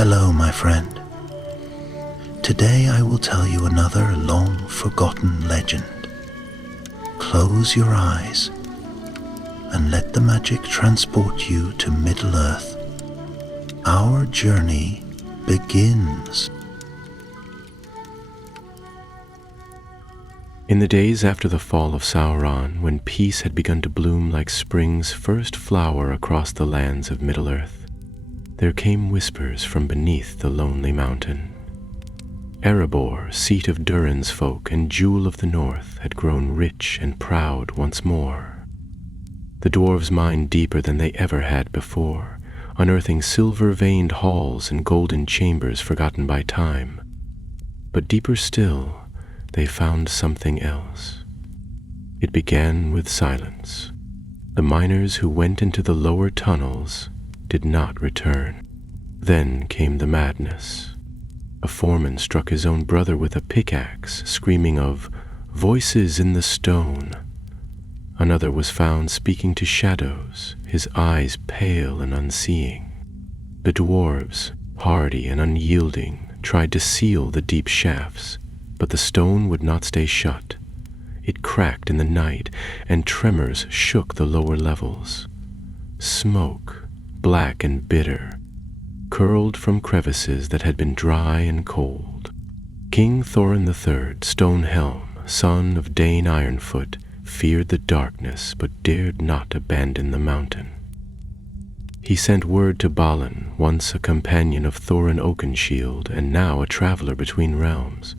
Hello, my friend. Today I will tell you another long-forgotten legend. Close your eyes and let the magic transport you to Middle-earth. Our journey begins. In the days after the fall of Sauron, when peace had begun to bloom like spring's first flower across the lands of Middle-earth, there came whispers from beneath the lonely mountain. Erebor, seat of Durin's folk and jewel of the north, had grown rich and proud once more. The dwarves mined deeper than they ever had before, unearthing silver-veined halls and golden chambers forgotten by time. But deeper still, they found something else. It began with silence. The miners who went into the lower tunnels did not return. Then came the madness. A foreman struck his own brother with a pickaxe, screaming of "Voices in the stone." Another was found speaking to shadows, his eyes pale and unseeing. The dwarves, hardy and unyielding, tried to seal the deep shafts, but the stone would not stay shut. It cracked in the night, and tremors shook the lower levels. Smoke, black and bitter, curled from crevices that had been dry and cold. King Thorin III, Stonehelm, son of Dane Ironfoot, feared the darkness but dared not abandon the mountain. He sent word to Balin, once a companion of Thorin Oakenshield and now a traveler between realms.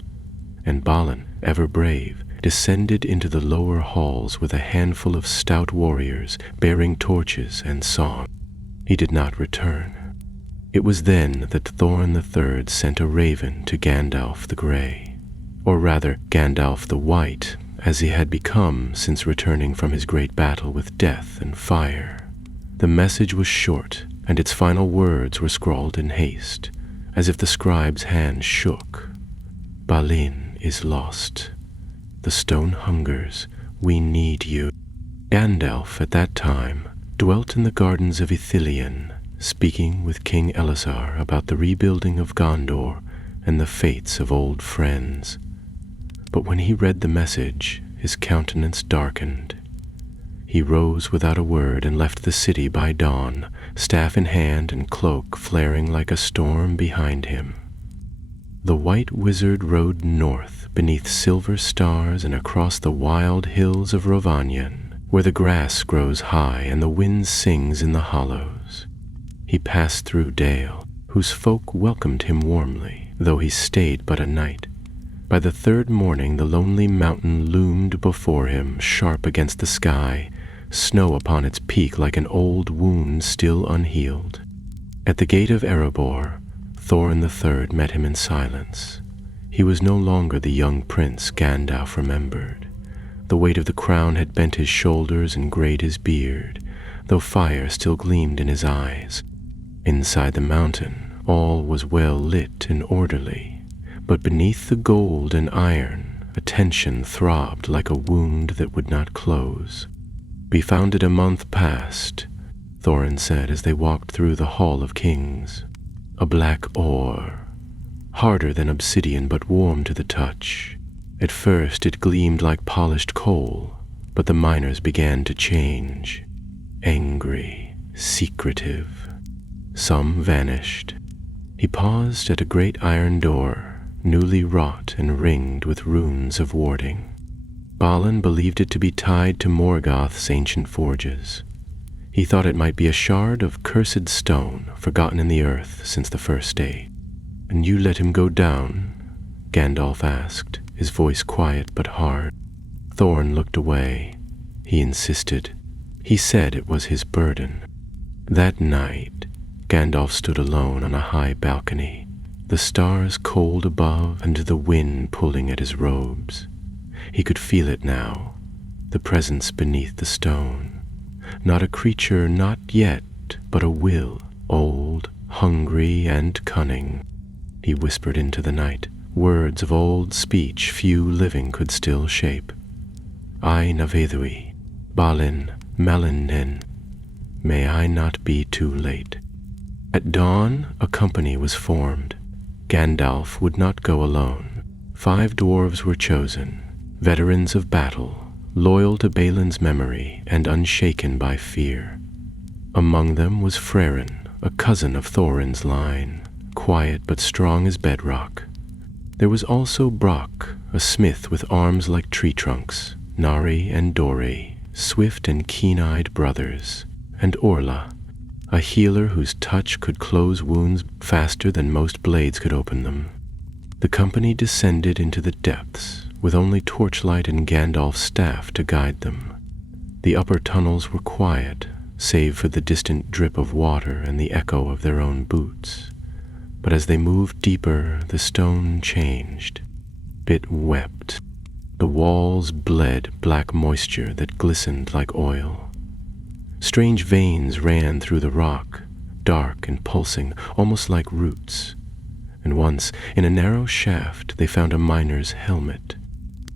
And Balin, ever brave, descended into the lower halls with a handful of stout warriors bearing torches and song. He did not return. It was then that Thorin III sent a raven to Gandalf the Grey, or rather Gandalf the White, as he had become since returning from his great battle with death and fire. The message was short, and its final words were scrawled in haste, as if the scribe's hand shook. "Balin is lost. The stone hungers. We need you." Gandalf, at that time, dwelt in the gardens of Ithilien, speaking with King Elessar about the rebuilding of Gondor and the fates of old friends. But when he read the message, his countenance darkened. He rose without a word and left the city by dawn, staff in hand and cloak flaring like a storm behind him. The white wizard rode north beneath silver stars and across the wild hills of Rhovanion, where the grass grows high and the wind sings in the hollows. He passed through Dale, whose folk welcomed him warmly, though he stayed but a night. By the third morning the lonely mountain loomed before him, sharp against the sky, snow upon its peak like an old wound still unhealed. At the gate of Erebor, Thorin III met him in silence. He was no longer the young prince Gandalf remembered. The weight of the crown had bent his shoulders and grayed his beard, though fire still gleamed in his eyes. Inside the mountain, all was well lit and orderly, but beneath the gold and iron, a tension throbbed like a wound that would not close. "We found it a month past," Thorin said as they walked through the Hall of Kings. "A black ore, harder than obsidian but warm to the touch. At first it gleamed like polished coal, but the miners began to change. Angry, secretive. Some vanished." He paused at a great iron door, newly wrought and ringed with runes of warding. Balin believed it to be tied to Morgoth's ancient forges. He thought it might be a shard of cursed stone, forgotten in the earth since the first day. "And you let him go down?" Gandalf asked, his voice quiet but hard. Thorin looked away. He insisted. He said it was his burden. That night, Gandalf stood alone on a high balcony, the stars cold above and the wind pulling at his robes. He could feel it now, the presence beneath the stone. Not a creature, not yet, but a will, old, hungry, and cunning. He whispered into the night, words of old speech few living could still shape. "I Navedui, Balin, Malinen, may I not be too late." At dawn, a company was formed. Gandalf would not go alone. 5 dwarves were chosen, veterans of battle, loyal to Balin's memory and unshaken by fear. Among them was Frerin, a cousin of Thorin's line, quiet but strong as bedrock. There was also Brock, a smith with arms like tree trunks, Nari and Dori, swift and keen-eyed brothers, and Orla, a healer whose touch could close wounds faster than most blades could open them. The company descended into the depths, with only torchlight and Gandalf's staff to guide them. The upper tunnels were quiet, save for the distant drip of water and the echo of their own boots. But as they moved deeper, the stone changed. It wept. The walls bled black moisture that glistened like oil. Strange veins ran through the rock, dark and pulsing, almost like roots. And once, in a narrow shaft, they found a miner's helmet,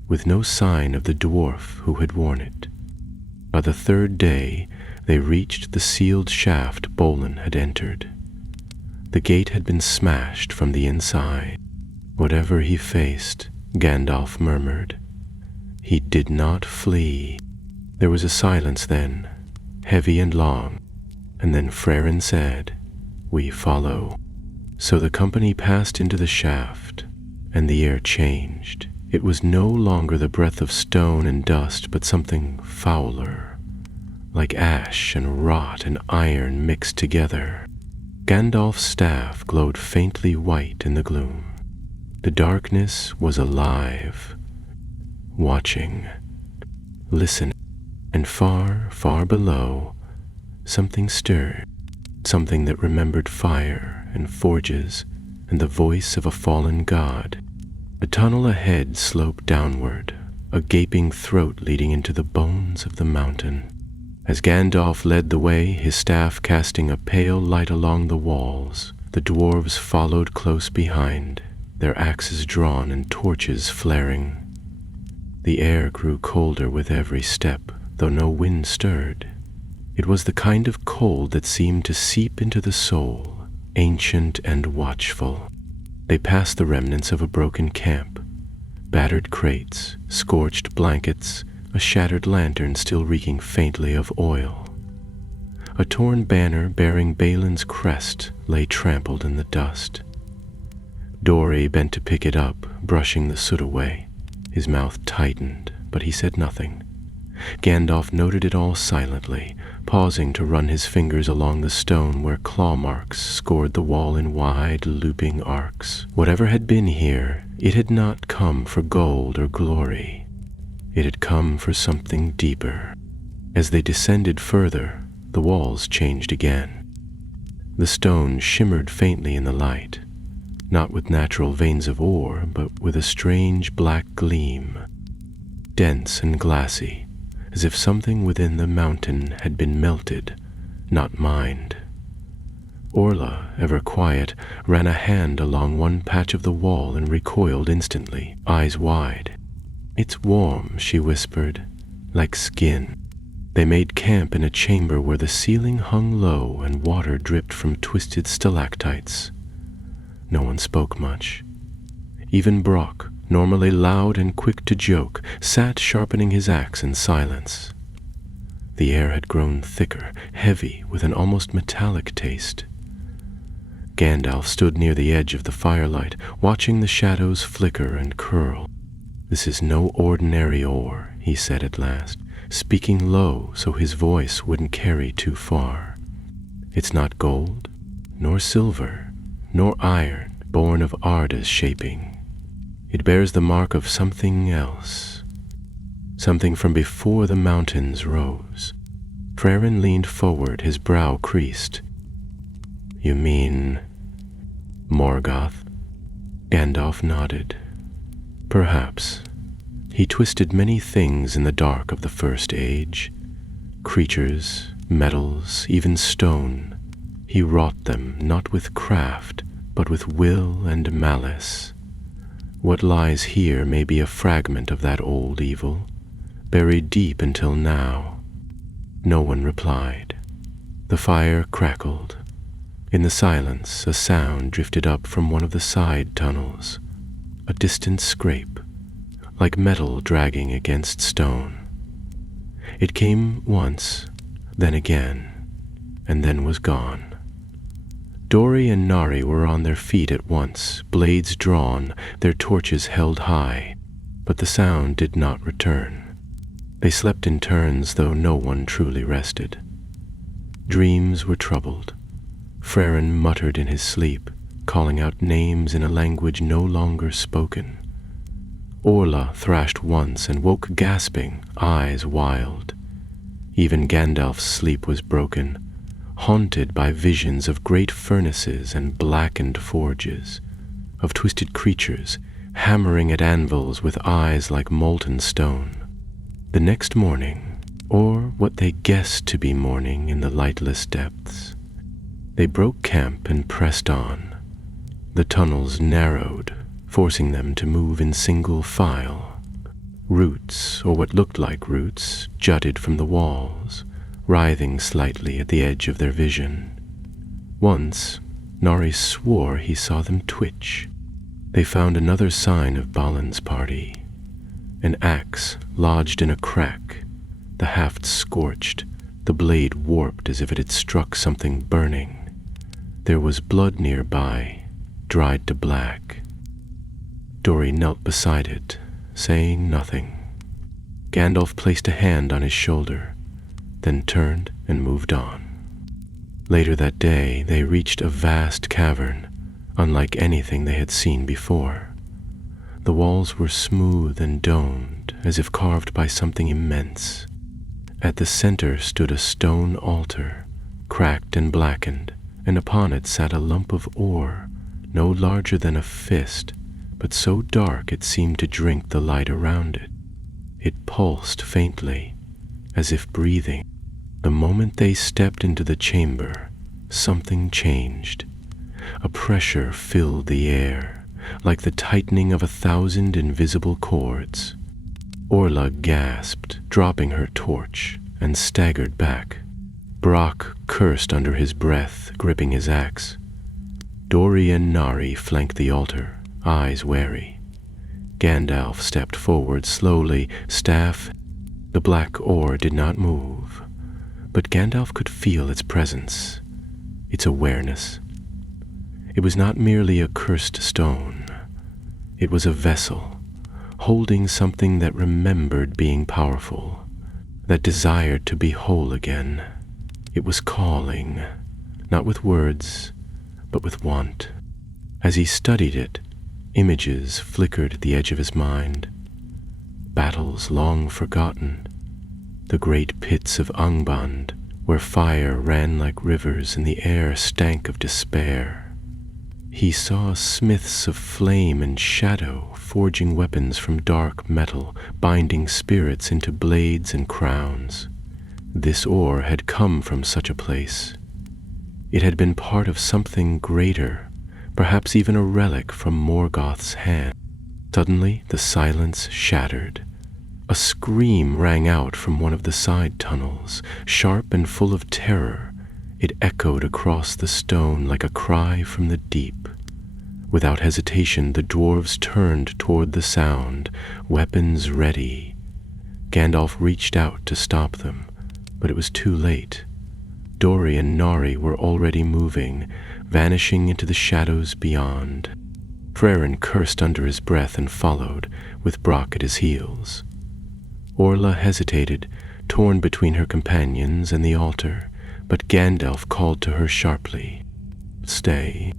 with no sign of the dwarf who had worn it. By the 3rd day, they reached the sealed shaft Bolin had entered. The gate had been smashed from the inside. Whatever he faced, Gandalf murmured. He did not flee. There was a silence then, heavy and long, and then Frerin said, "We follow." So the company passed into the shaft, and the air changed. It was no longer the breath of stone and dust, but something fouler, like ash and rot and iron mixed together. Gandalf's staff glowed faintly white in the gloom. The darkness was alive, watching, listening, and far, far below, something stirred, something that remembered fire and forges and the voice of a fallen god. The tunnel ahead sloped downward, a gaping throat leading into the bones of the mountain. As Gandalf led the way, his staff casting a pale light along the walls, the dwarves followed close behind, their axes drawn and torches flaring. The air grew colder with every step, though no wind stirred. It was the kind of cold that seemed to seep into the soul, ancient and watchful. They passed the remnants of a broken camp, battered crates, scorched blankets, a shattered lantern still reeking faintly of oil. A torn banner bearing Balin's crest lay trampled in the dust. Dori bent to pick it up, brushing the soot away. His mouth tightened, but he said nothing. Gandalf noted it all silently, pausing to run his fingers along the stone where claw marks scored the wall in wide, looping arcs. Whatever had been here, it had not come for gold or glory. It had come for something deeper. As they descended further, the walls changed again. The stone shimmered faintly in the light, not with natural veins of ore, but with a strange black gleam, dense and glassy, as if something within the mountain had been melted, not mined. Orla, ever quiet, ran a hand along one patch of the wall and recoiled instantly, eyes wide. "It's warm," she whispered, "like skin." They made camp in a chamber where the ceiling hung low and water dripped from twisted stalactites. No one spoke much. Even Brock, normally loud and quick to joke, sat sharpening his axe in silence. The air had grown thicker, heavy, with an almost metallic taste. Gandalf stood near the edge of the firelight, watching the shadows flicker and curl. "This is no ordinary ore," he said at last, speaking low so his voice wouldn't carry too far. "It's not gold, nor silver, nor iron, born of Arda's shaping. It bears the mark of something else, something from before the mountains rose." Frerin leaned forward, his brow creased. "You mean Morgoth?" Gandalf nodded. "Perhaps. He twisted many things in the dark of the First Age. Creatures, metals, even stone. He wrought them not with craft, but with will and malice. What lies here may be a fragment of that old evil, buried deep until now." No one replied. The fire crackled. In the silence, a sound drifted up from one of the side tunnels, a distant scrape, like metal dragging against stone. It came once, then again, and then was gone. Dori and Nari were on their feet at once, blades drawn, their torches held high, but the sound did not return. They slept in turns, though no one truly rested. Dreams were troubled. Frerin muttered in his sleep, calling out names in a language no longer spoken. Orla thrashed once and woke gasping, eyes wild. Even Gandalf's sleep was broken, haunted by visions of great furnaces and blackened forges, of twisted creatures hammering at anvils with eyes like molten stone. The next morning, or what they guessed to be morning in the lightless depths, they broke camp and pressed on. The tunnels narrowed, forcing them to move in single file. Roots, or what looked like roots, jutted from the walls, writhing slightly at the edge of their vision. Once, Nari swore he saw them twitch. They found another sign of Balin's party. An axe lodged in a crack, the haft scorched, the blade warped as if it had struck something burning. There was blood nearby, dried to black. Dori knelt beside it, saying nothing. Gandalf placed a hand on his shoulder, then turned and moved on. Later that day, they reached a vast cavern, unlike anything they had seen before. The walls were smooth and domed, as if carved by something immense. At the center stood a stone altar, cracked and blackened, and upon it sat a lump of ore, no larger than a fist, but so dark it seemed to drink the light around it. It pulsed faintly, as if breathing. The moment they stepped into the chamber, something changed. A pressure filled the air, like the tightening of 1,000 invisible cords. Orla gasped, dropping her torch, and staggered back. Brock cursed under his breath, gripping his axe. Dori and Nari flanked the altar, eyes wary. Gandalf stepped forward slowly, staff. The black ore did not move, but Gandalf could feel its presence, its awareness. It was not merely a cursed stone. It was a vessel, holding something that remembered being powerful, that desired to be whole again. It was calling, not with words, but with want. As he studied it, images flickered at the edge of his mind. Battles long forgotten, the great pits of Angband, where fire ran like rivers and the air stank of despair. He saw smiths of flame and shadow forging weapons from dark metal, binding spirits into blades and crowns. This ore had come from such a place. It had been part of something greater, perhaps even a relic from Morgoth's hand. Suddenly, the silence shattered. A scream rang out from one of the side tunnels, sharp and full of terror. It echoed across the stone like a cry from the deep. Without hesitation, the dwarves turned toward the sound, weapons ready. Gandalf reached out to stop them, but it was too late. Dori and Nari were already moving, vanishing into the shadows beyond. Frerin cursed under his breath and followed, with Brock at his heels. Orla hesitated, torn between her companions and the altar, but Gandalf called to her sharply. "Stay."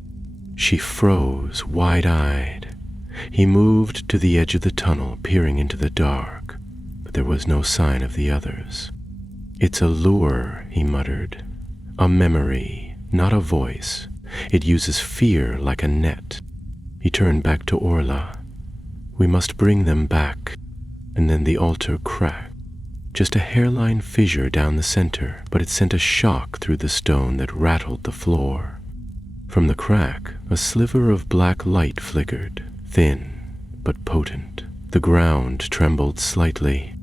She froze, wide-eyed. He moved to the edge of the tunnel, peering into the dark, but there was no sign of the others. "It's a lure," he muttered. "A memory, not a voice. It uses fear like a net." He turned back to Orla. "We must bring them back." And then the altar cracked. Just a hairline fissure down the center, but it sent a shock through the stone that rattled the floor. From the crack, a sliver of black light flickered, thin but potent. The ground trembled slightly.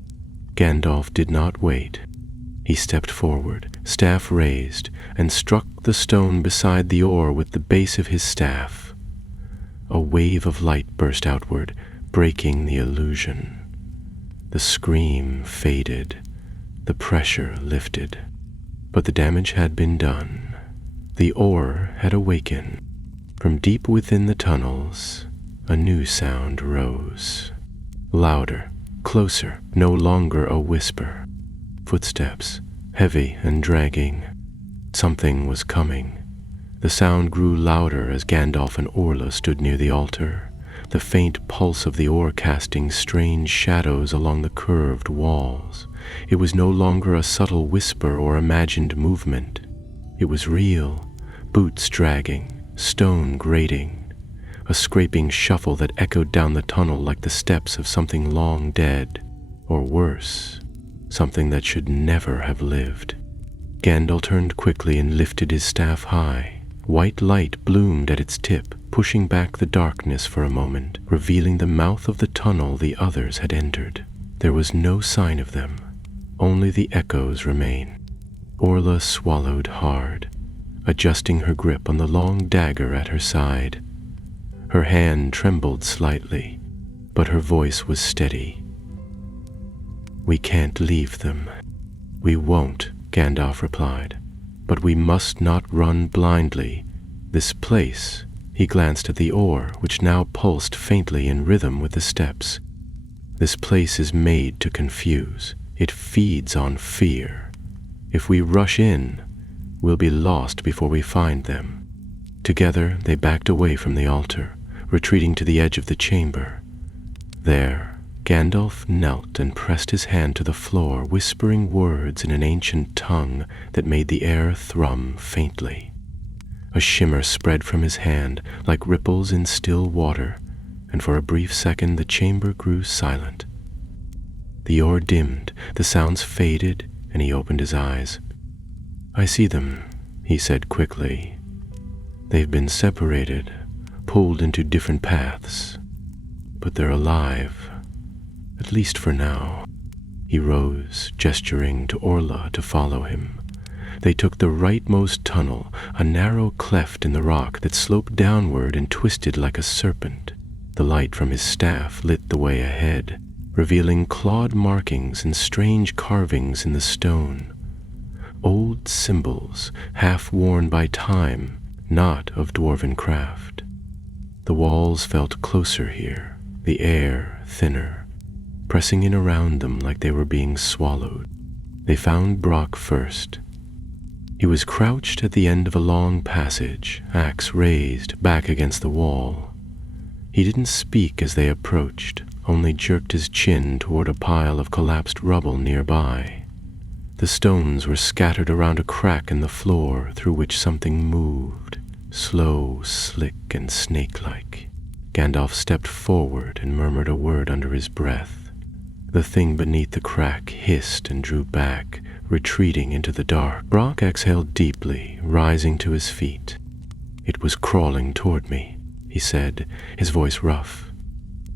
Gandalf did not wait. He stepped forward, staff raised, and struck the stone beside the oar with the base of his staff. A wave of light burst outward, breaking the illusion. The scream faded, the pressure lifted, but the damage had been done. The oar had awakened. From deep within the tunnels, a new sound rose. Louder, closer, no longer a whisper. Footsteps, heavy and dragging. Something was coming. The sound grew louder as Gandalf and Orla stood near the altar, the faint pulse of the oar casting strange shadows along the curved walls. It was no longer a subtle whisper or imagined movement. It was real, boots dragging, stone grating, a scraping shuffle that echoed down the tunnel like the steps of something long dead, or worse, something that should never have lived. Gandalf turned quickly and lifted his staff high. White light bloomed at its tip, pushing back the darkness for a moment, revealing the mouth of the tunnel the others had entered. There was no sign of them, only the echoes remained. Orla swallowed hard, adjusting her grip on the long dagger at her side. Her hand trembled slightly, but her voice was steady. "We can't leave them." "We won't," Gandalf replied, "but we must not run blindly. This place," he glanced at the oar, which now pulsed faintly in rhythm with the steps. "This place is made to confuse. It feeds on fear. If we rush in, we'll be lost before we find them." Together they backed away from the altar, retreating to the edge of the chamber. There, Gandalf knelt and pressed his hand to the floor, whispering words in an ancient tongue that made the air thrum faintly. A shimmer spread from his hand like ripples in still water, and for a brief second the chamber grew silent. The oar dimmed, the sounds faded, and he opened his eyes. "I see them," he said quickly. "They've been separated, pulled into different paths, but they're alive, at least for now." He rose, gesturing to Orla to follow him. They took the rightmost tunnel, a narrow cleft in the rock that sloped downward and twisted like a serpent. The light from his staff lit the way ahead, revealing clawed markings and strange carvings in the stone. Old symbols, half worn by time, not of dwarven craft. The walls felt closer here, the air thinner, pressing in around them like they were being swallowed. They found Brock first. He was crouched at the end of a long passage, axe raised, back against the wall. He didn't speak as they approached, only jerked his chin toward a pile of collapsed rubble nearby. The stones were scattered around a crack in the floor through which something moved, slow, slick, and snake-like. Gandalf stepped forward and murmured a word under his breath. The thing beneath the crack hissed and drew back, retreating into the dark. Brock exhaled deeply, rising to his feet. "It was crawling toward me," he said, his voice rough.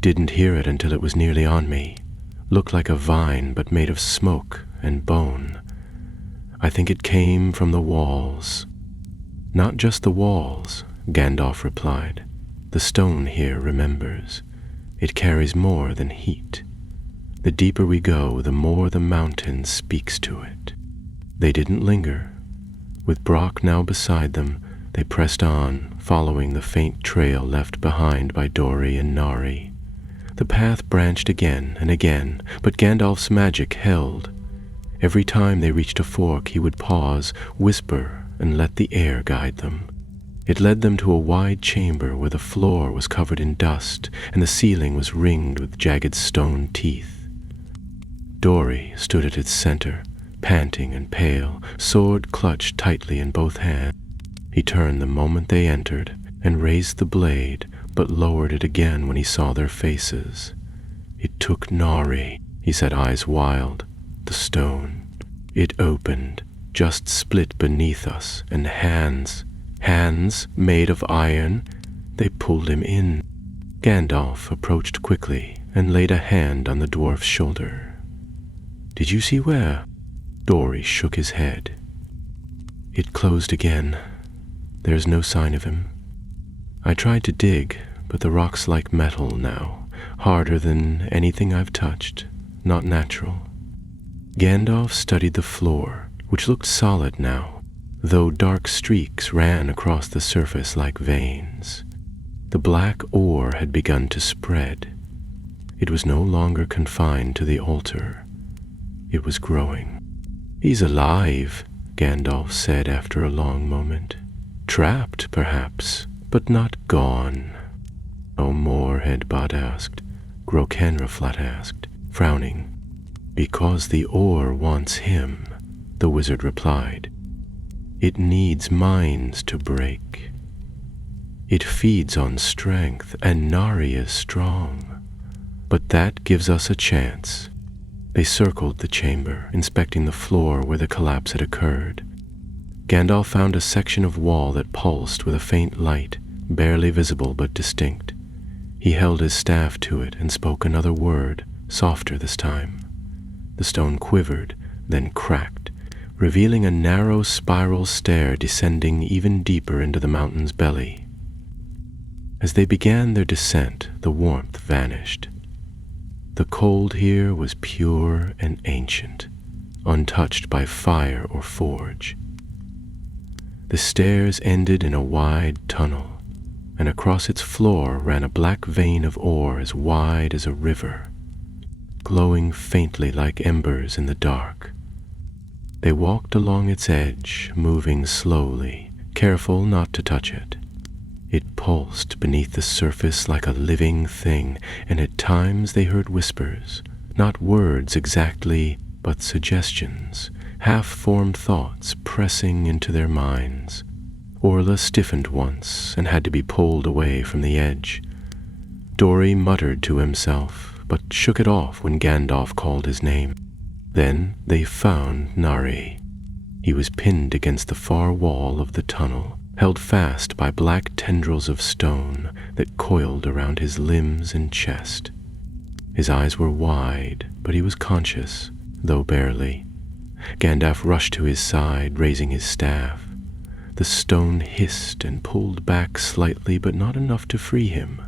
"Didn't hear it until it was nearly on me. Looked like a vine, but made of smoke and bone. I think it came from the walls." "Not just the walls," Gandalf replied. "The stone here remembers. It carries more than heat. The deeper we go, the more the mountain speaks to it." They didn't linger. With Brock now beside them, they pressed on, following the faint trail left behind by Dori and Nari. The path branched again and again, but Gandalf's magic held. Every time they reached a fork, he would pause, whisper, and let the air guide them. It led them to a wide chamber where the floor was covered in dust and the ceiling was ringed with jagged stone teeth. Dori stood at its center, panting and pale, sword clutched tightly in both hands. He turned the moment they entered and raised the blade, but lowered it again when he saw their faces. "It took Nari," he said, eyes wild. "The stone. It opened, just split beneath us, and hands made of iron, they pulled him in." Gandalf approached quickly and laid a hand on the dwarf's shoulder. "Did you see where?" Dory shook his head. It closed again. There's no sign of him. I tried to dig, but the rock's like metal now, harder than anything I've touched, not natural. Gandalf studied the floor, which looked solid now, though dark streaks ran across the surface like veins. The black ore had begun to spread. It was no longer confined to the altar. It was growing. "He's alive," Gandalf said after a long moment. "Trapped, perhaps, but not gone." "No more?" Hedbad asked. Grokenraflat asked, frowning. "Because the ore wants him," the wizard replied. "It needs minds to break. It feeds on strength, and Nari is strong. But that gives us a chance." They circled the chamber, inspecting the floor where the collapse had occurred. Gandalf found a section of wall that pulsed with a faint light, barely visible but distinct. He held his staff to it and spoke another word, softer this time. The stone quivered, then cracked, revealing a narrow spiral stair descending even deeper into the mountain's belly. As they began their descent, the warmth vanished. The cold here was pure and ancient, untouched by fire or forge. The stairs ended in a wide tunnel, and across its floor ran a black vein of ore as wide as a river, glowing faintly like embers in the dark. They walked along its edge, moving slowly, careful not to touch it. It pulsed beneath the surface like a living thing, and at times they heard whispers, not words exactly, but suggestions, half-formed thoughts pressing into their minds. Orla stiffened once and had to be pulled away from the edge. Dory muttered to himself, but shook it off when Gandalf called his name. Then they found Nari. He was pinned against the far wall of the tunnel, held fast by black tendrils of stone that coiled around his limbs and chest. His eyes were wide, but he was conscious, though barely. Gandalf rushed to his side, raising his staff. The stone hissed and pulled back slightly, but not enough to free him.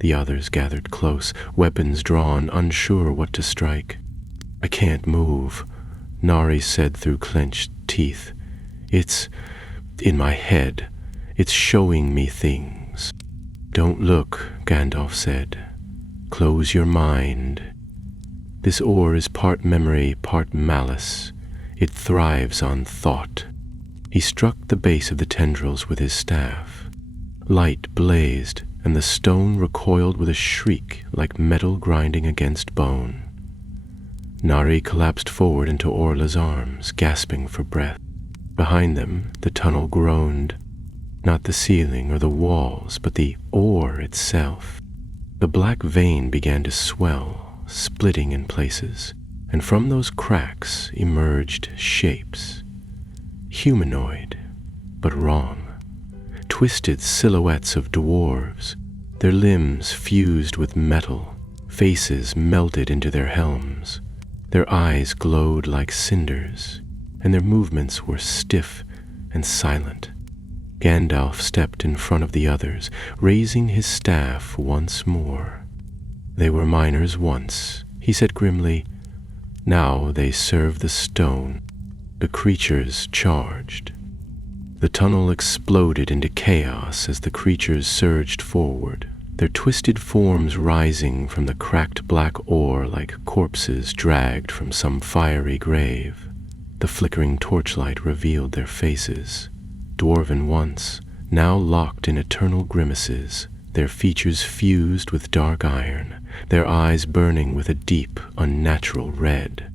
The others gathered close, weapons drawn, unsure what to strike. "I can't move," Nari said through clenched teeth. "It's in my head. It's showing me things." "Don't look," Gandalf said. "Close your mind. This ore is part memory, part malice. It thrives on thought." He struck the base of the tendrils with his staff. Light blazed, and the stone recoiled with a shriek like metal grinding against bone. Nari collapsed forward into Orla's arms, gasping for breath. Behind them, the tunnel groaned. Not the ceiling or the walls, but the ore itself. The black vein began to swell, splitting in places, and from those cracks emerged shapes. Humanoid, but wrong. Twisted silhouettes of dwarves, their limbs fused with metal, faces melted into their helms. Their eyes glowed like cinders, and their movements were stiff and silent. Gandalf stepped in front of the others, raising his staff once more. "They were miners once," he said grimly. "Now they serve the stone." The creatures charged. The tunnel exploded into chaos as the creatures surged forward, their twisted forms rising from the cracked black ore like corpses dragged from some fiery grave. The flickering torchlight revealed their faces. Dwarven once, now locked in eternal grimaces, their features fused with dark iron, their eyes burning with a deep, unnatural red.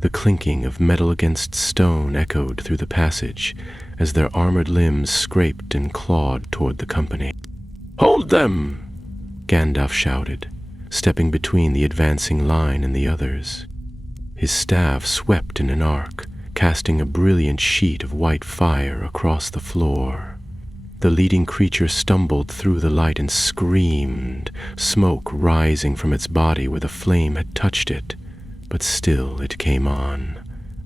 The clinking of metal against stone echoed through the passage as their armored limbs scraped and clawed toward the company. "Hold them!" Gandalf shouted, stepping between the advancing line and the others. His staff swept in an arc, casting a brilliant sheet of white fire across the floor. The leading creature stumbled through the light and screamed, smoke rising from its body where the flame had touched it, but still it came on,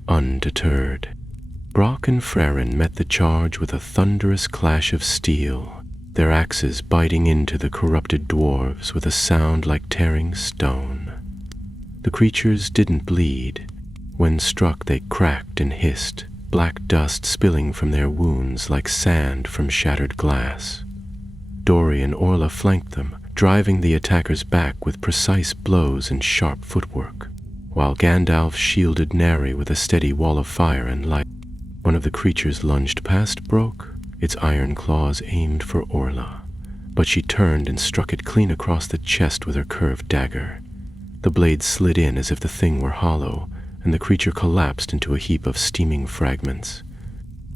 undeterred. Brock and Frerin met the charge with a thunderous clash of steel, their axes biting into the corrupted dwarves with a sound like tearing stone. The creatures didn't bleed. When struck, they cracked and hissed, black dust spilling from their wounds like sand from shattered glass. Dori and Orla flanked them, driving the attackers back with precise blows and sharp footwork, while Gandalf shielded Neri with a steady wall of fire and light. One of the creatures lunged past Brock, its iron claws aimed for Orla, but she turned and struck it clean across the chest with her curved dagger. The blade slid in as if the thing were hollow, and the creature collapsed into a heap of steaming fragments.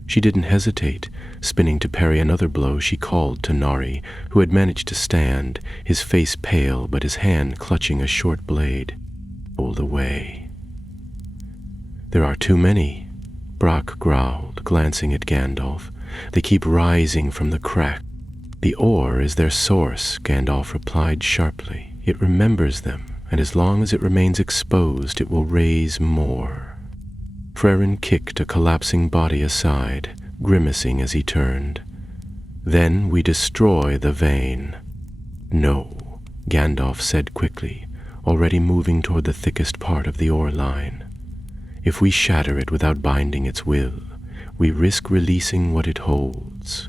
She didn't hesitate. Spinning to parry another blow, she called to Nari, who had managed to stand, his face pale but his hand clutching a short blade. Pulled away. "There are too many," Brock growled, glancing at Gandalf. "They keep rising from the crack." "The ore is their source," Gandalf replied sharply. "It remembers them, and as long as it remains exposed, it will raise more." Frerin kicked a collapsing body aside, grimacing as he turned. "Then we destroy the vein." "No," Gandalf said quickly, already moving toward the thickest part of the ore line. "If we shatter it without binding its will, we risk releasing what it holds."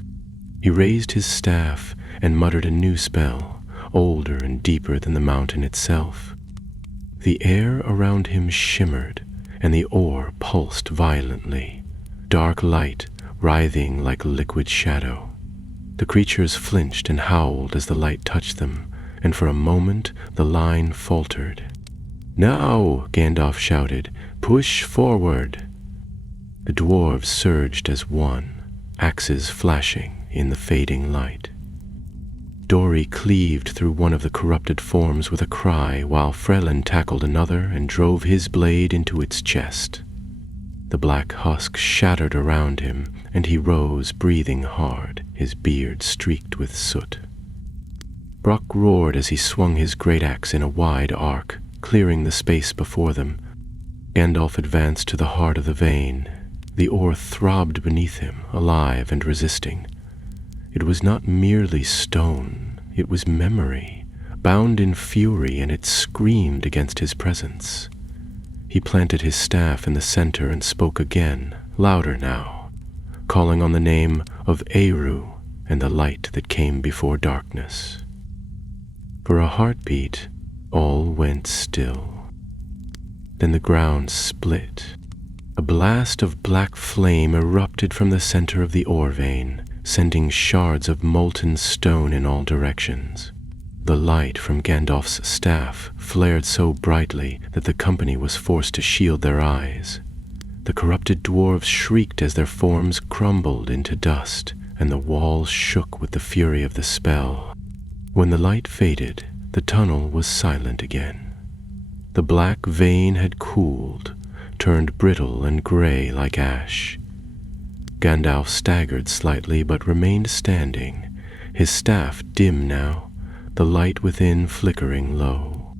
He raised his staff and muttered a new spell, older and deeper than the mountain itself. The air around him shimmered, and the ore pulsed violently, dark light writhing like liquid shadow. The creatures flinched and howled as the light touched them, and for a moment the line faltered. "Now!" Gandalf shouted. "Push forward!" The dwarves surged as one, axes flashing in the fading light. Dori cleaved through one of the corrupted forms with a cry, while Frerin tackled another and drove his blade into its chest. The black husk shattered around him, and he rose, breathing hard, his beard streaked with soot. Brock roared as he swung his great axe in a wide arc, clearing the space before them. Gandalf advanced to the heart of the vein. The ore throbbed beneath him, alive and resisting. It was not merely stone, it was memory, bound in fury, and it screamed against his presence. He planted his staff in the center and spoke again, louder now, calling on the name of Eru and the light that came before darkness. For a heartbeat, all went still. Then the ground split. A blast of black flame erupted from the center of the ore vein, sending shards of molten stone in all directions. The light from Gandalf's staff flared so brightly that the company was forced to shield their eyes. The corrupted dwarves shrieked as their forms crumbled into dust, and the walls shook with the fury of the spell. When the light faded, the tunnel was silent again. The black vein had cooled, turned brittle and gray like ash. Gandalf staggered slightly but remained standing, his staff dim now, the light within flickering low.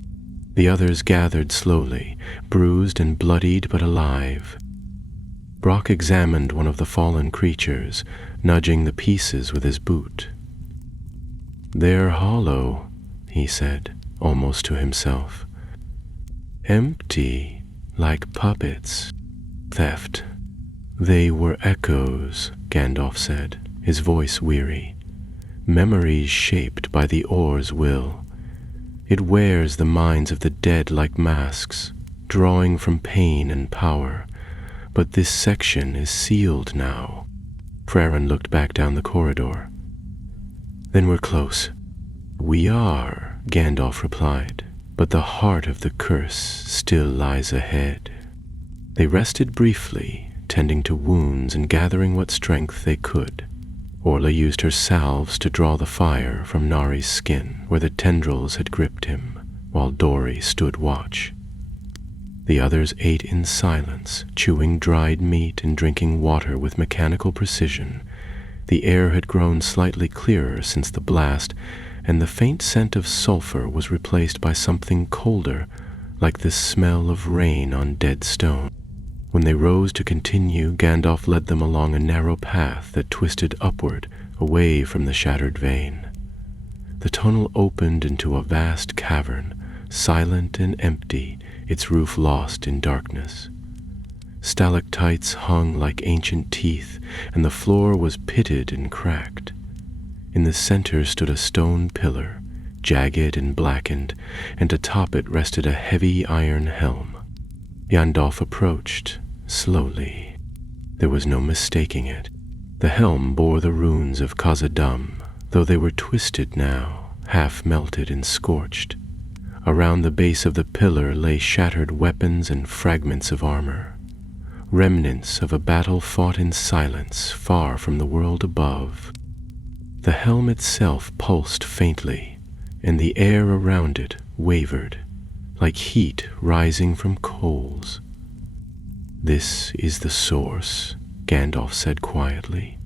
The others gathered slowly, bruised and bloodied but alive. Brock examined one of the fallen creatures, nudging the pieces with his boot. "They're hollow," he said, almost to himself. "Empty, like puppets. Theft." "They were echoes," Gandalf said, his voice weary. "Memories shaped by the ore's will. It wears the minds of the dead like masks, drawing from pain and power. But this section is sealed now." Frerin looked back down the corridor. "Then we're close." "We are," Gandalf replied, "but the heart of the curse still lies ahead." They rested briefly, tending to wounds and gathering what strength they could. Orla used her salves to draw the fire from Nari's skin where the tendrils had gripped him, while Dori stood watch. The others ate in silence, chewing dried meat and drinking water with mechanical precision. The air had grown slightly clearer since the blast, and the faint scent of sulfur was replaced by something colder, like the smell of rain on dead stone. When they rose to continue, Gandalf led them along a narrow path that twisted upward, away from the shattered vein. The tunnel opened into a vast cavern, silent and empty, its roof lost in darkness. Stalactites hung like ancient teeth, and the floor was pitted and cracked. In the center stood a stone pillar, jagged and blackened, and atop it rested a heavy iron helm. Gandalf approached, slowly. There was no mistaking it. The helm bore the runes of Khazad-dûm, though they were twisted now, half melted and scorched. Around the base of the pillar lay shattered weapons and fragments of armor, remnants of a battle fought in silence far from the world above. The helm itself pulsed faintly, and the air around it wavered, like heat rising from coals. "This is the source," Gandalf said quietly.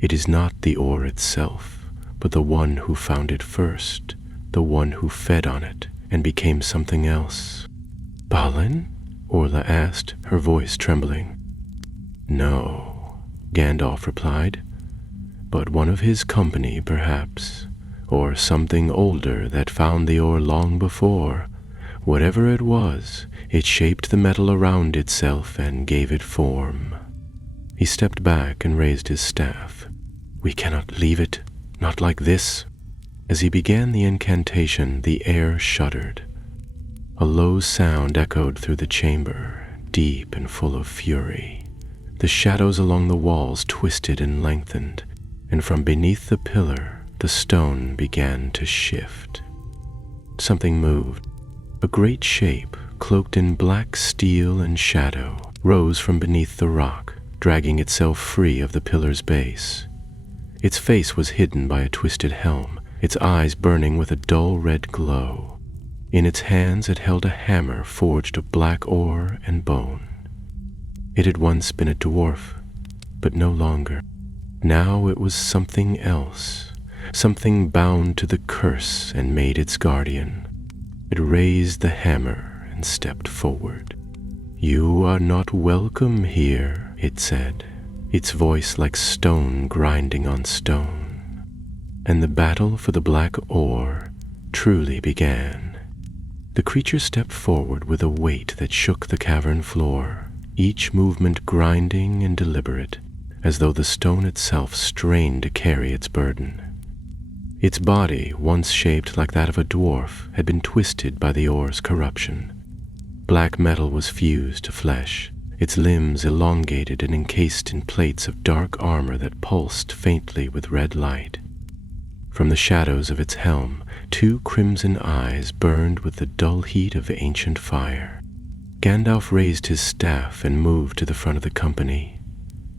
"It is not the ore itself, but the one who found it first, the one who fed on it and became something else." "Balin?" Orla asked, her voice trembling. "No," Gandalf replied, "but one of his company, perhaps, or something older that found the ore long before. Whatever it was, it shaped the metal around itself and gave it form." He stepped back and raised his staff. "We cannot leave it, not like this." As he began the incantation, the air shuddered. A low sound echoed through the chamber, deep and full of fury. The shadows along the walls twisted and lengthened, and from beneath the pillar, the stone began to shift. Something moved. A great shape, cloaked in black steel and shadow, rose from beneath the rock, dragging itself free of the pillar's base. Its face was hidden by a twisted helm, its eyes burning with a dull red glow. In its hands it held a hammer forged of black ore and bone. It had once been a dwarf, but no longer. Now it was something else, something bound to the curse and made its guardian. It raised the hammer and stepped forward. "You are not welcome here," it said, its voice like stone grinding on stone. And the battle for the black ore truly began. The creature stepped forward with a weight that shook the cavern floor, each movement grinding and deliberate, as though the stone itself strained to carry its burden. Its body, once shaped like that of a dwarf, had been twisted by the ore's corruption. Black metal was fused to flesh, its limbs elongated and encased in plates of dark armor that pulsed faintly with red light. From the shadows of its helm, two crimson eyes burned with the dull heat of ancient fire. Gandalf raised his staff and moved to the front of the company,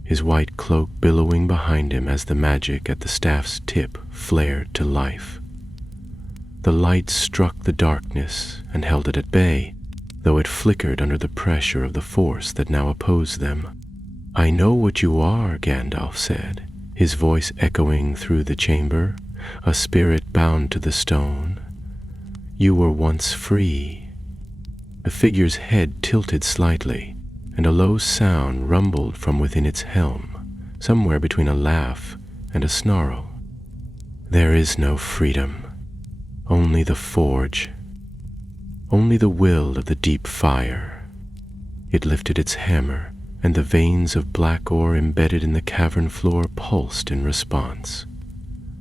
his white cloak billowing behind him as the magic at the staff's tip flared to life. The light struck the darkness and held it at bay, though it flickered under the pressure of the force that now opposed them. "I know what you are," Gandalf said, his voice echoing through the chamber, a spirit bound to the stone. "You were once free." The figure's head tilted slightly, and a low sound rumbled from within its helm, somewhere between a laugh and a snarl. "There is no freedom, only the forge, only the will of the deep fire." It lifted its hammer, and the veins of black ore embedded in the cavern floor pulsed in response.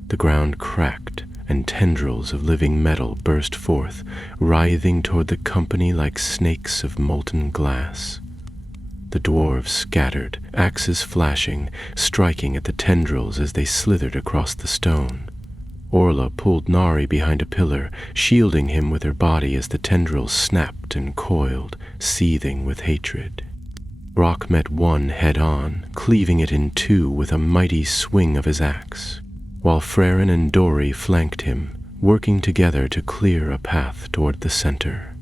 The ground cracked, and tendrils of living metal burst forth, writhing toward the company like snakes of molten glass. The dwarves scattered, axes flashing, striking at the tendrils as they slithered across the stone. Orla pulled Nari behind a pillar, shielding him with her body as the tendrils snapped and coiled, seething with hatred. Brock met one head-on, cleaving it in two with a mighty swing of his axe, while Frerin and Dori flanked him, working together to clear a path toward the center.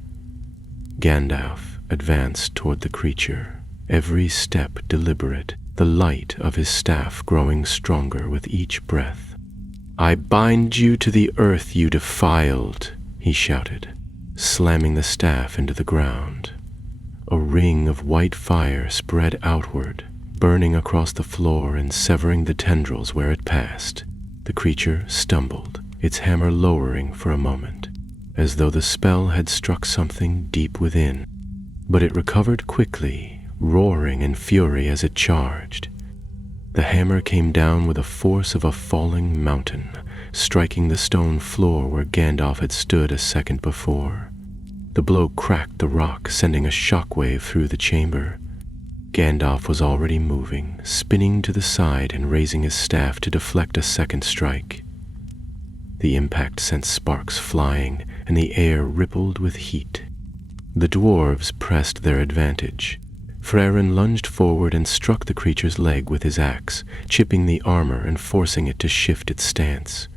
Gandalf advanced toward the creature, every step deliberate, the light of his staff growing stronger with each breath. "I bind you to the earth, you defiled," he shouted, slamming the staff into the ground. A ring of white fire spread outward, burning across the floor and severing the tendrils where it passed. The creature stumbled, its hammer lowering for a moment, as though the spell had struck something deep within. But it recovered quickly, roaring in fury as it charged. The hammer came down with the force of a falling mountain, striking the stone floor where Gandalf had stood a second before. The blow cracked the rock, sending a shockwave through the chamber. Gandalf was already moving, spinning to the side and raising his staff to deflect a second strike. The impact sent sparks flying, and the air rippled with heat. The dwarves pressed their advantage. Frerin lunged forward and struck the creature's leg with his axe, chipping the armor and forcing it to shift its stance.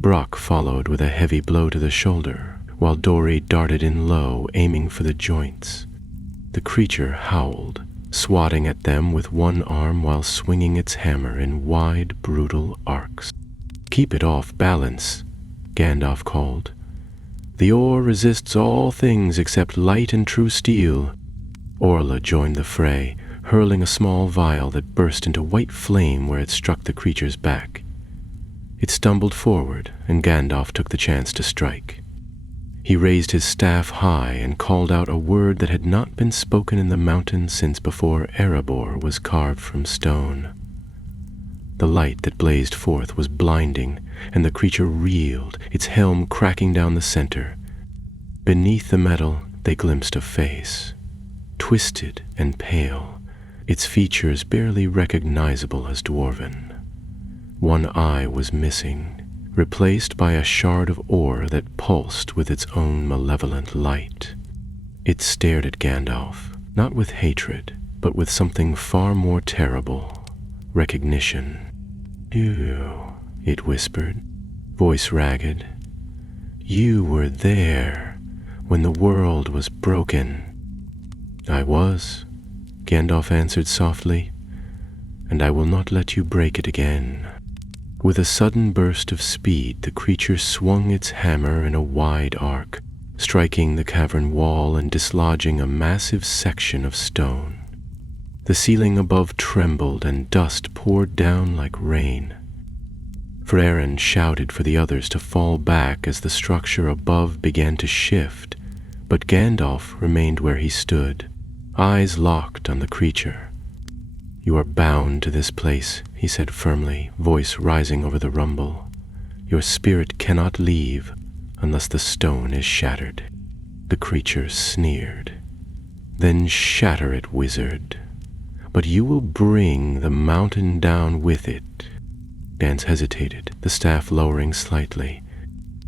Brock followed with a heavy blow to the shoulder, while Dori darted in low, aiming for the joints. The creature howled, swatting at them with one arm while swinging its hammer in wide, brutal arcs. "Keep it off balance," Gandalf called. "The ore resists all things except light and true steel." Orla joined the fray, hurling a small vial that burst into white flame where it struck the creature's back. It stumbled forward, and Gandalf took the chance to strike. He raised his staff high and called out a word that had not been spoken in the mountains since before Erebor was carved from stone. The light that blazed forth was blinding, and the creature reeled, its helm cracking down the center. Beneath the metal, they glimpsed a face, twisted and pale, its features barely recognizable as dwarven. One eye was missing, replaced by a shard of ore that pulsed with its own malevolent light. It stared at Gandalf, not with hatred, but with something far more terrible: recognition. "You," it whispered, voice ragged. "You were there when the world was broken." "I was," Gandalf answered softly, "and I will not let you break it again." With a sudden burst of speed, the creature swung its hammer in a wide arc, striking the cavern wall and dislodging a massive section of stone. The ceiling above trembled and dust poured down like rain. Frerin shouted for the others to fall back as the structure above began to shift, but Gandalf remained where he stood, eyes locked on the creature. "You are bound to this place," he said firmly, voice rising over the rumble. "Your spirit cannot leave unless the stone is shattered." The creature sneered. "Then shatter it, wizard. But you will bring the mountain down with it." Gans hesitated, the staff lowering slightly.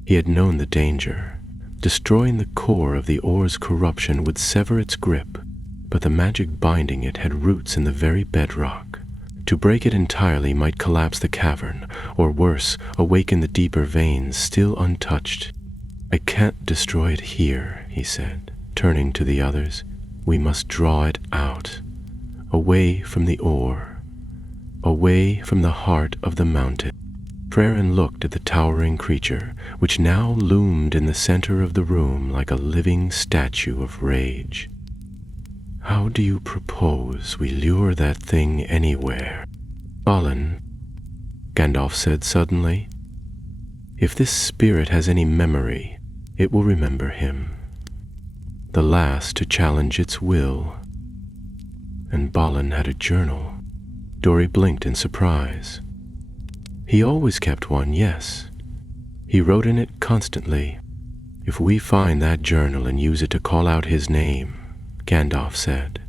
He had known the danger. Destroying the core of the ore's corruption would sever its grip, but the magic binding it had roots in the very bedrock. To break it entirely might collapse the cavern, or worse, awaken the deeper veins still untouched. "I can't destroy it here," he said, turning to the others. "We must draw it out, away from the ore, away from the heart of the mountain." Frerin looked at the towering creature, which now loomed in the center of the room like a living statue of rage. "How do you propose we lure that thing anywhere?" "Balin," Gandalf said suddenly, "if this spirit has any memory, it will remember him. The last to challenge its will." And Balin had a journal. Dori blinked in surprise. "He always kept one, yes. He wrote in it constantly. If we find that journal and use it to call out his name," Gandalf said,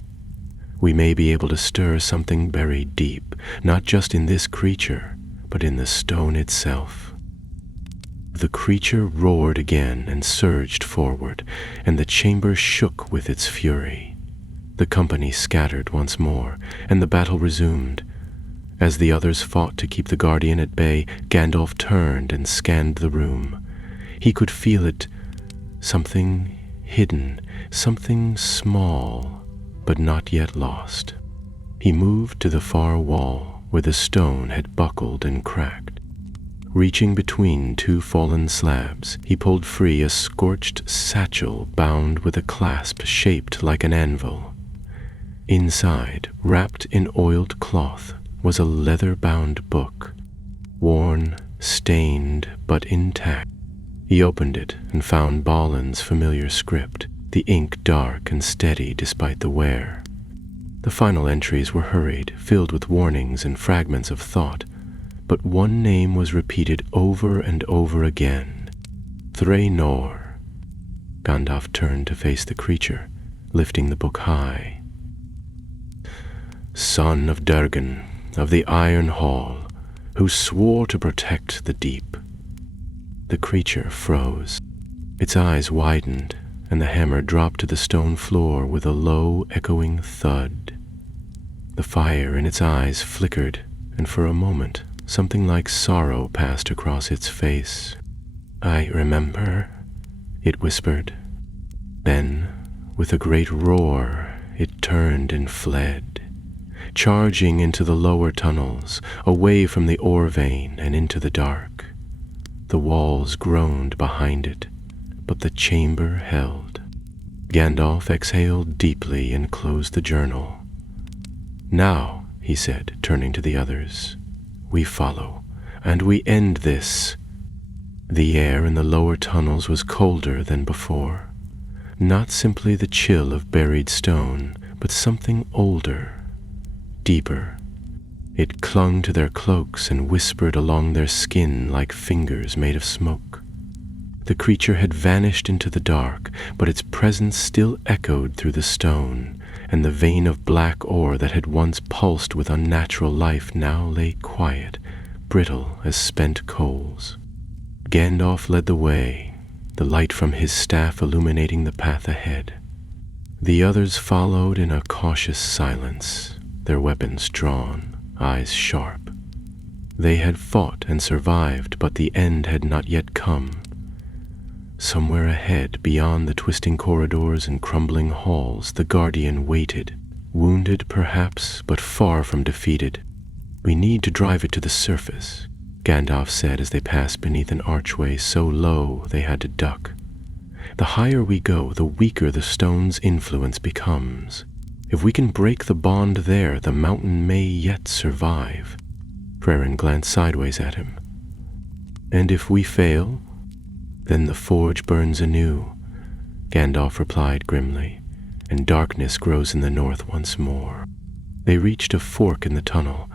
"we may be able to stir something buried deep, not just in this creature, but in the stone itself." The creature roared again and surged forward, and the chamber shook with its fury. The company scattered once more, and the battle resumed. As the others fought to keep the Guardian at bay, Gandalf turned and scanned the room. He could feel it, something hidden, something small, but not yet lost. He moved to the far wall where the stone had buckled and cracked. Reaching between two fallen slabs, he pulled free a scorched satchel bound with a clasp shaped like an anvil. Inside, wrapped in oiled cloth, was a leather-bound book, worn, stained, but intact. He opened it and found Balin's familiar script, the ink dark and steady despite the wear. The final entries were hurried, filled with warnings and fragments of thought, but one name was repeated over and over again. Thraenor. Gandalf turned to face the creature, lifting the book high. Son of Durgan, of the Iron Hall, who swore to protect the deep. The creature froze. Its eyes widened, and the hammer dropped to the stone floor with a low, echoing thud. The fire in its eyes flickered, and for a moment, something like sorrow passed across its face. I remember, it whispered. Then, with a great roar, it turned and fled, charging into the lower tunnels, away from the ore vein and into the dark. The walls groaned behind it, but the chamber held. Gandalf exhaled deeply and closed the journal. Now, he said, turning to the others, we follow, and we end this. The air in the lower tunnels was colder than before. Not simply the chill of buried stone, but something older, deeper. It clung to their cloaks and whispered along their skin like fingers made of smoke. The creature had vanished into the dark, but its presence still echoed through the stone, and the vein of black ore that had once pulsed with unnatural life now lay quiet, brittle as spent coals. Gandalf led the way, the light from his staff illuminating the path ahead. The others followed in a cautious silence, their weapons drawn, eyes sharp. They had fought and survived, but the end had not yet come. Somewhere ahead, beyond the twisting corridors and crumbling halls, the Guardian waited, wounded perhaps, but far from defeated. We need to drive it to the surface, Gandalf said as they passed beneath an archway so low they had to duck. The higher we go, the weaker the stone's influence becomes. If we can break the bond there, the mountain may yet survive. Frerin glanced sideways at him. And if we fail, then the forge burns anew, Gandalf replied grimly, and darkness grows in the north once more. They reached a fork in the tunnel.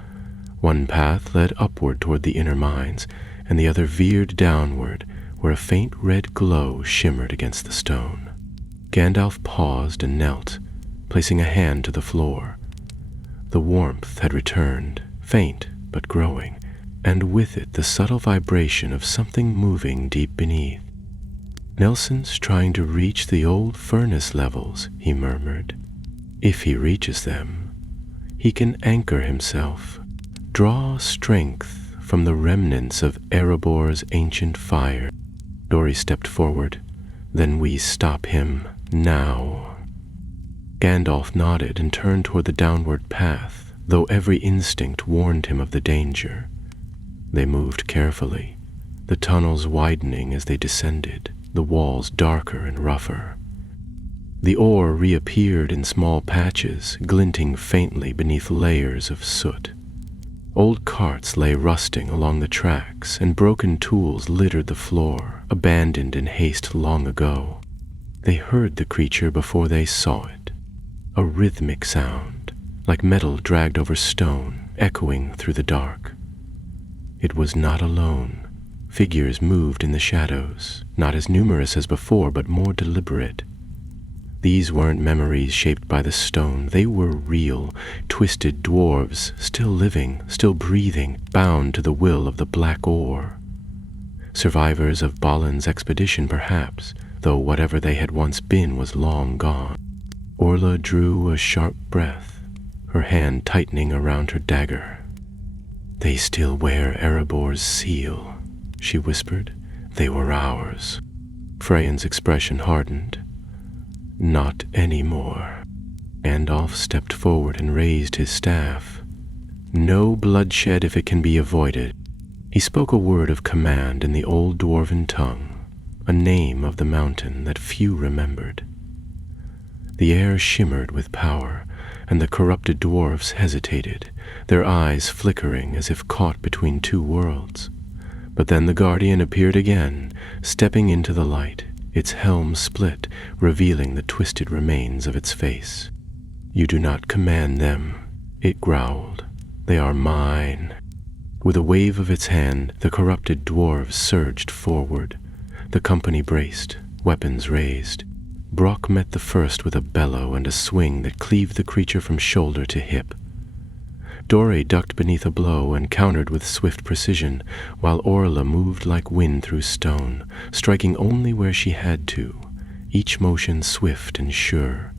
One path led upward toward the inner mines, and the other veered downward, where a faint red glow shimmered against the stone. Gandalf paused and knelt, placing a hand to the floor. The warmth had returned, faint but growing, and with it the subtle vibration of something moving deep beneath. Nelson's trying to reach the old furnace levels, he murmured. If he reaches them, he can anchor himself, draw strength from the remnants of Erebor's ancient fire. Dori stepped forward. Then we stop him now. Gandalf nodded and turned toward the downward path, though every instinct warned him of the danger. They moved carefully, the tunnels widening as they descended, the walls darker and rougher. The ore reappeared in small patches, glinting faintly beneath layers of soot. Old carts lay rusting along the tracks, and broken tools littered the floor, abandoned in haste long ago. They heard the creature before they saw it. A rhythmic sound, like metal dragged over stone, echoing through the dark. It was not alone. Figures moved in the shadows, not as numerous as before, but more deliberate. These weren't memories shaped by the stone. They were real, twisted dwarves, still living, still breathing, bound to the will of the black ore. Survivors of Balin's expedition, perhaps, though whatever they had once been was long gone. Orla drew a sharp breath, her hand tightening around her dagger. They still wear Erebor's seal, she whispered. They were ours. Freyan's expression hardened. Not anymore. Gandalf stepped forward and raised his staff. No bloodshed if it can be avoided. He spoke a word of command in the old dwarven tongue, a name of the mountain that few remembered. The air shimmered with power, and the corrupted dwarfs hesitated, their eyes flickering as if caught between two worlds. But then the guardian appeared again, stepping into the light, its helm split, revealing the twisted remains of its face. "You do not command them," it growled. "They are mine." With a wave of its hand, the corrupted dwarves surged forward. The company braced, weapons raised. Brock met the first with a bellow and a swing that cleaved the creature from shoulder to hip. Doré ducked beneath a blow and countered with swift precision, while Orla moved like wind through stone, striking only where she had to, each motion swift and sure.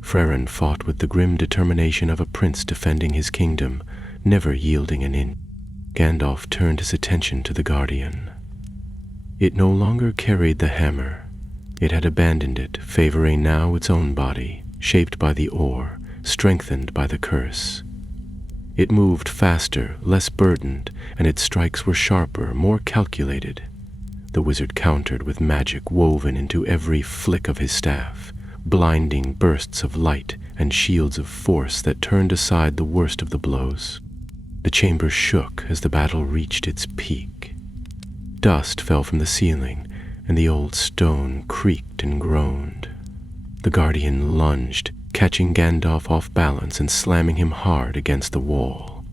Frerin fought with the grim determination of a prince defending his kingdom, never yielding an inch. Gandalf turned his attention to the Guardian. It no longer carried the hammer. It had abandoned it, favoring now its own body, shaped by the oar, strengthened by the curse. It moved faster, less burdened, and its strikes were sharper, more calculated. The wizard countered with magic woven into every flick of his staff, blinding bursts of light and shields of force that turned aside the worst of the blows. The chamber shook as the battle reached its peak. Dust fell from the ceiling, and the old stone creaked and groaned. The Guardian lunged, catching Gandalf off balance and slamming him hard against the wall.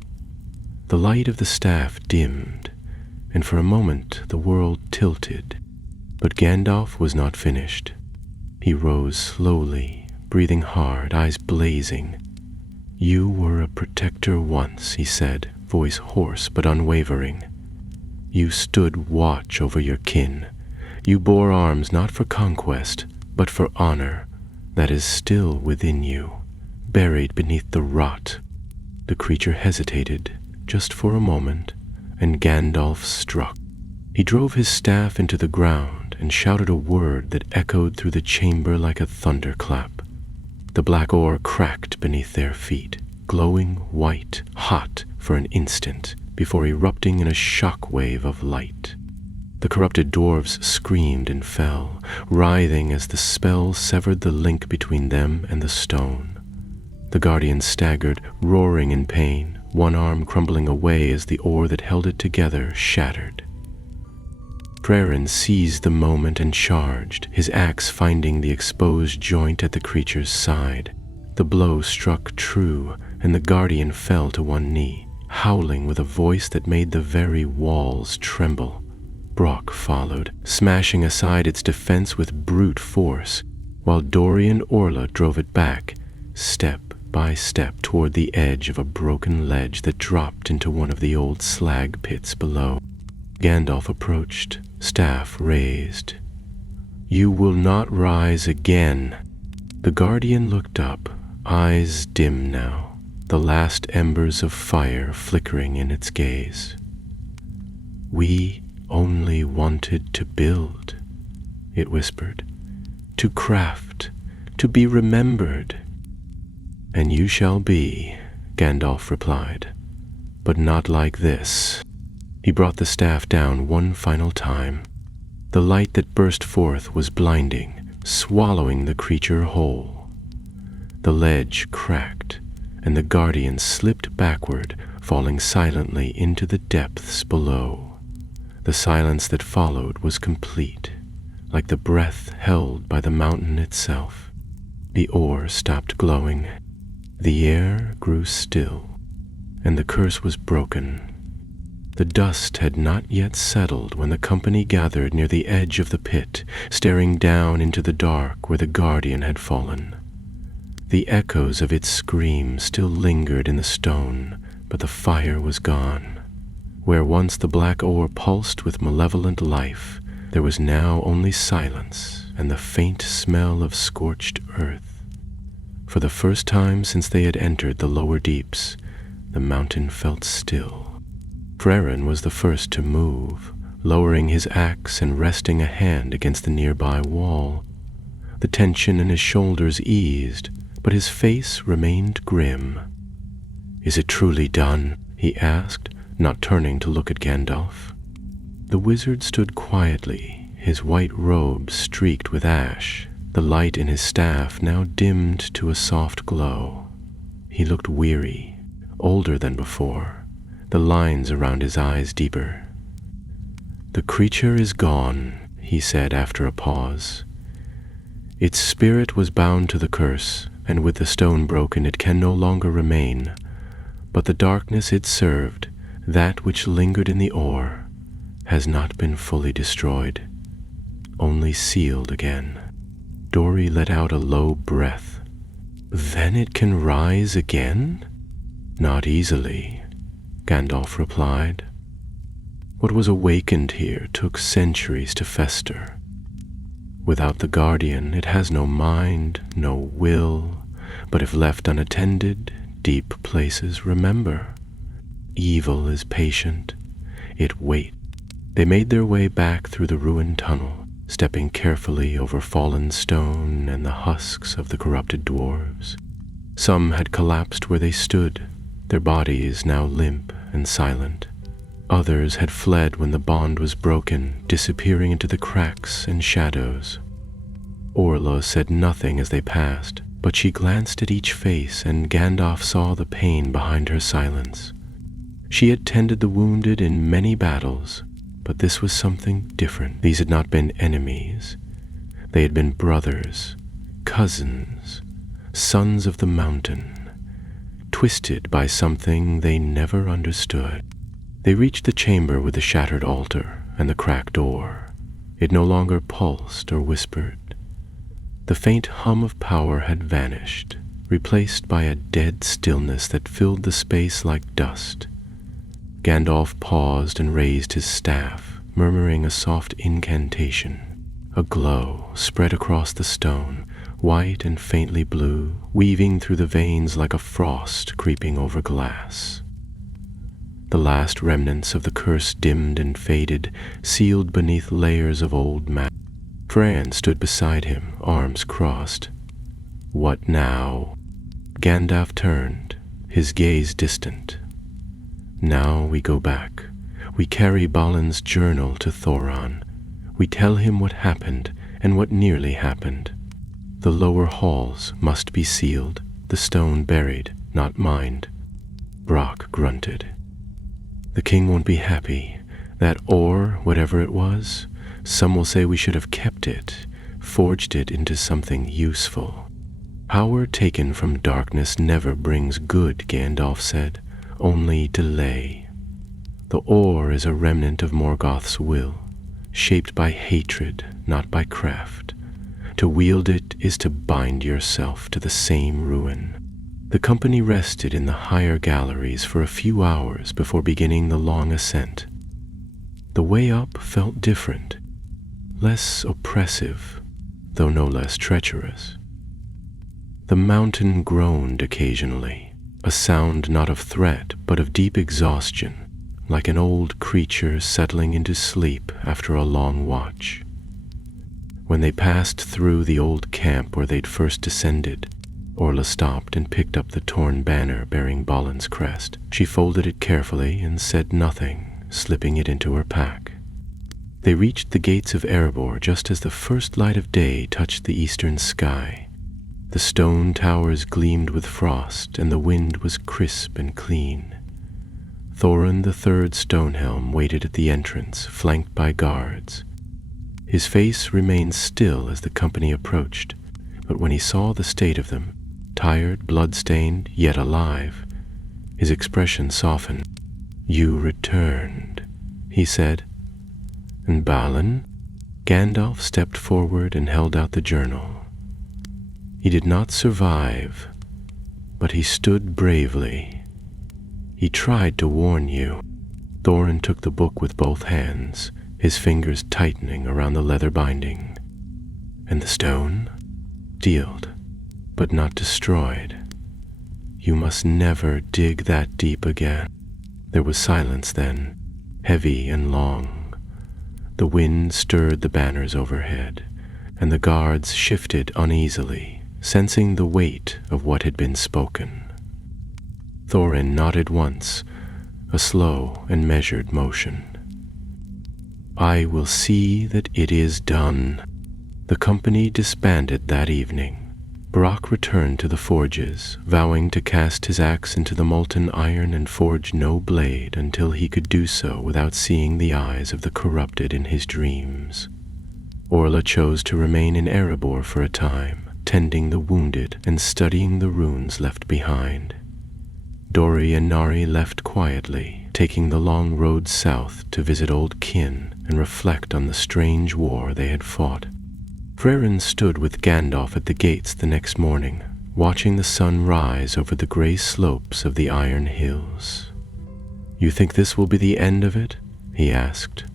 The light of the staff dimmed, and for a moment the world tilted. But Gandalf was not finished. He rose slowly, breathing hard, eyes blazing. "You were a protector once," he said, voice hoarse but unwavering. "You stood watch over your kin. You bore arms not for conquest, but for honor. That is still within you, buried beneath the rot." The creature hesitated, just for a moment, and Gandalf struck. He drove his staff into the ground and shouted a word that echoed through the chamber like a thunderclap. The black ore cracked beneath their feet, glowing white, hot for an instant, before erupting in a shock wave of light. The corrupted dwarves screamed and fell, writhing as the spell severed the link between them and the stone. The Guardian staggered, roaring in pain, one arm crumbling away as the oar that held it together shattered. Frerin seized the moment and charged, his axe finding the exposed joint at the creature's side. The blow struck true, and the Guardian fell to one knee, howling with a voice that made the very walls tremble. Brock followed, smashing aside its defense with brute force, while Doré and Orla drove it back, step by step toward the edge of a broken ledge that dropped into one of the old slag pits below. Gandalf approached, staff raised. "You will not rise again." The Guardian looked up, eyes dim now, the last embers of fire flickering in its gaze. "We only wanted to build," it whispered, "to craft, to be remembered." "And you shall be," Gandalf replied, "but not like this." He brought the staff down one final time. The light that burst forth was blinding, swallowing the creature whole. The ledge cracked, and the Guardian slipped backward, falling silently into the depths below. The silence that followed was complete, like the breath held by the mountain itself. The oar stopped glowing. The air grew still, and the curse was broken. The dust had not yet settled when the company gathered near the edge of the pit, staring down into the dark where the Guardian had fallen. The echoes of its scream still lingered in the stone, but the fire was gone. Where once the black ore pulsed with malevolent life, there was now only silence and the faint smell of scorched earth. For the first time since they had entered the lower deeps, the mountain felt still. Frerin was the first to move, lowering his axe and resting a hand against the nearby wall. The tension in his shoulders eased, but his face remained grim. "Is it truly done?" he asked, not turning to look at Gandalf. The wizard stood quietly, his white robe streaked with ash, the light in his staff now dimmed to a soft glow. He looked weary, older than before, the lines around his eyes deeper. "The creature is gone," he said after a pause. "Its spirit was bound to the curse, and with the stone broken it can no longer remain. But the darkness it served, that which lingered in the ore, has not been fully destroyed, only sealed again." Dori let out a low breath. "Then it can rise again?" "Not easily," Gandalf replied. "What was awakened here took centuries to fester. Without the Guardian, it has no mind, no will, but if left unattended, deep places remember. Evil is patient. It waits." They made their way back through the ruined tunnel, stepping carefully over fallen stone and the husks of the corrupted dwarves. Some had collapsed where they stood, their bodies now limp and silent. Others had fled when the bond was broken, disappearing into the cracks and shadows. Orla said nothing as they passed, but she glanced at each face, and Gandalf saw the pain behind her silence. She had tended the wounded in many battles, but this was something different. These had not been enemies. They had been brothers, cousins, sons of the mountain, twisted by something they never understood. They reached the chamber with the shattered altar and the cracked door. It no longer pulsed or whispered. The faint hum of power had vanished, replaced by a dead stillness that filled the space like dust. Gandalf paused and raised his staff, murmuring a soft incantation. A glow spread across the stone, white and faintly blue, weaving through the veins like a frost creeping over glass. The last remnants of the curse dimmed and faded, sealed beneath layers of old magic. Fran stood beside him, arms crossed. "What now?" Gandalf turned, his gaze distant. "Now we go back. We carry Balin's journal to Thoron. We tell him what happened and what nearly happened. The lower halls must be sealed, the stone buried, not mined." Brock grunted. "The king won't be happy. That ore, whatever it was, some will say we should have kept it, forged it into something useful." "Power taken from darkness never brings good," Gandalf said, "only delay. The ore is a remnant of Morgoth's will, shaped by hatred, not by craft. To wield it is to bind yourself to the same ruin." The company rested in the higher galleries for a few hours before beginning the long ascent. The way up felt different, less oppressive, though no less treacherous. The mountain groaned occasionally, a sound not of threat but of deep exhaustion, like an old creature settling into sleep after a long watch. When they passed through the old camp where they'd first descended, Orla stopped and picked up the torn banner bearing Balin's crest. She folded it carefully and said nothing, slipping it into her pack. They reached the gates of Erebor just as the first light of day touched the eastern sky. The stone towers gleamed with frost, and the wind was crisp and clean. Thorin III Stonehelm waited at the entrance, flanked by guards. His face remained still as the company approached, but when he saw the state of them, tired, blood-stained, yet alive, his expression softened. "You returned," he said. "And Balin?" Gandalf stepped forward and held out the journal. "He did not survive, but he stood bravely. He tried to warn you." Thorin took the book with both hands, his fingers tightening around the leather binding. "And the stone?" "Sealed, but not destroyed. You must never dig that deep again." There was silence then, heavy and long. The wind stirred the banners overhead, and the guards shifted uneasily, sensing the weight of what had been spoken. Thorin nodded once, a slow and measured motion. "I will see that it is done." The company disbanded that evening. Brock returned to the forges, vowing to cast his axe into the molten iron and forge no blade until he could do so without seeing the eyes of the corrupted in his dreams. Orla chose to remain in Erebor for a time, tending the wounded and studying the runes left behind. Dori and Nari left quietly, taking the long road south to visit old kin and reflect on the strange war they had fought. Frerin stood with Gandalf at the gates the next morning, watching the sun rise over the gray slopes of the Iron Hills. "You think this will be the end of it?" he asked.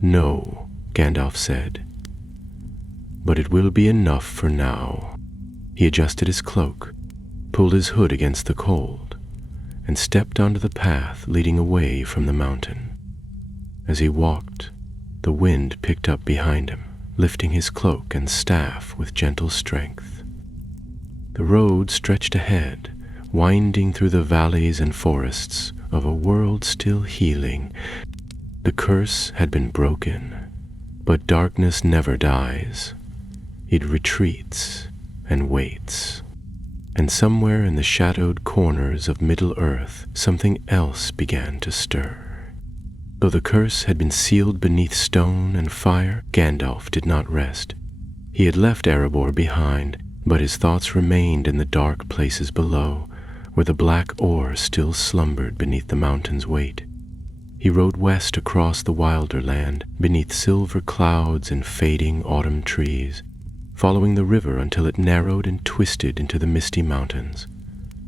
"No," Gandalf said, "but it will be enough for now." He adjusted his cloak, pulled his hood against the cold, and stepped onto the path leading away from the mountain. As he walked, the wind picked up behind him, lifting his cloak and staff with gentle strength. The road stretched ahead, winding through the valleys and forests of a world still healing. The curse had been broken, but darkness never dies. It retreats and waits. And somewhere in the shadowed corners of Middle-earth, something else began to stir. Though the curse had been sealed beneath stone and fire, Gandalf did not rest. He had left Erebor behind, but his thoughts remained in the dark places below, where the black ore still slumbered beneath the mountain's weight. He rode west across the wilder land, beneath silver clouds and fading autumn trees, following the river until it narrowed and twisted into the misty mountains.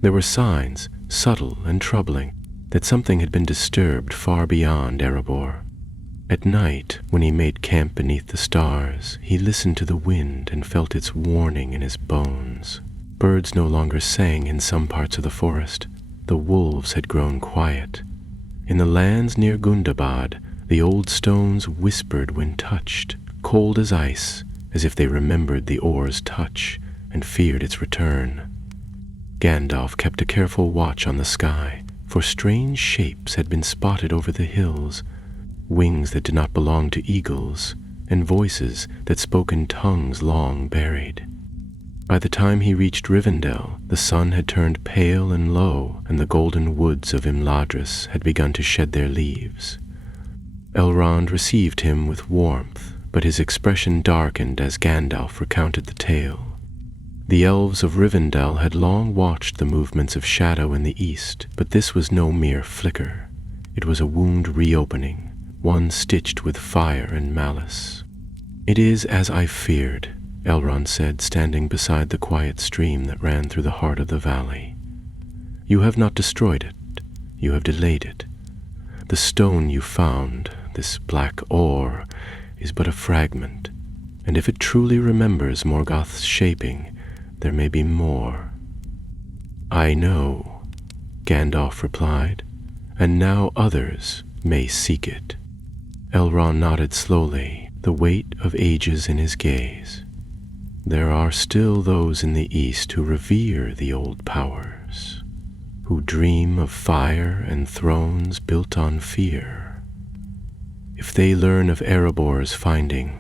There were signs, subtle and troubling, that something had been disturbed far beyond Erebor. At night, when he made camp beneath the stars, he listened to the wind and felt its warning in his bones. Birds no longer sang in some parts of the forest. The wolves had grown quiet. In the lands near Gundabad, the old stones whispered when touched, cold as ice, as if they remembered the ore's touch and feared its return. Gandalf kept a careful watch on the sky, for strange shapes had been spotted over the hills, wings that did not belong to eagles, and voices that spoke in tongues long buried. By the time he reached Rivendell, the sun had turned pale and low, and the golden woods of Imladris had begun to shed their leaves. Elrond received him with warmth, but his expression darkened as Gandalf recounted the tale. The elves of Rivendell had long watched the movements of shadow in the east, but this was no mere flicker. It was a wound reopening, one stitched with fire and malice. "It is as I feared," Elrond said, standing beside the quiet stream that ran through the heart of the valley. "You have not destroyed it, you have delayed it. The stone you found, this black ore, is but a fragment, and if it truly remembers Morgoth's shaping, there may be more." "I know," Gandalf replied, "and now others may seek it." Elrond nodded slowly, the weight of ages in his gaze. "There are still those in the east who revere the old powers, who dream of fire and thrones built on fear. If they learn of Erebor's finding,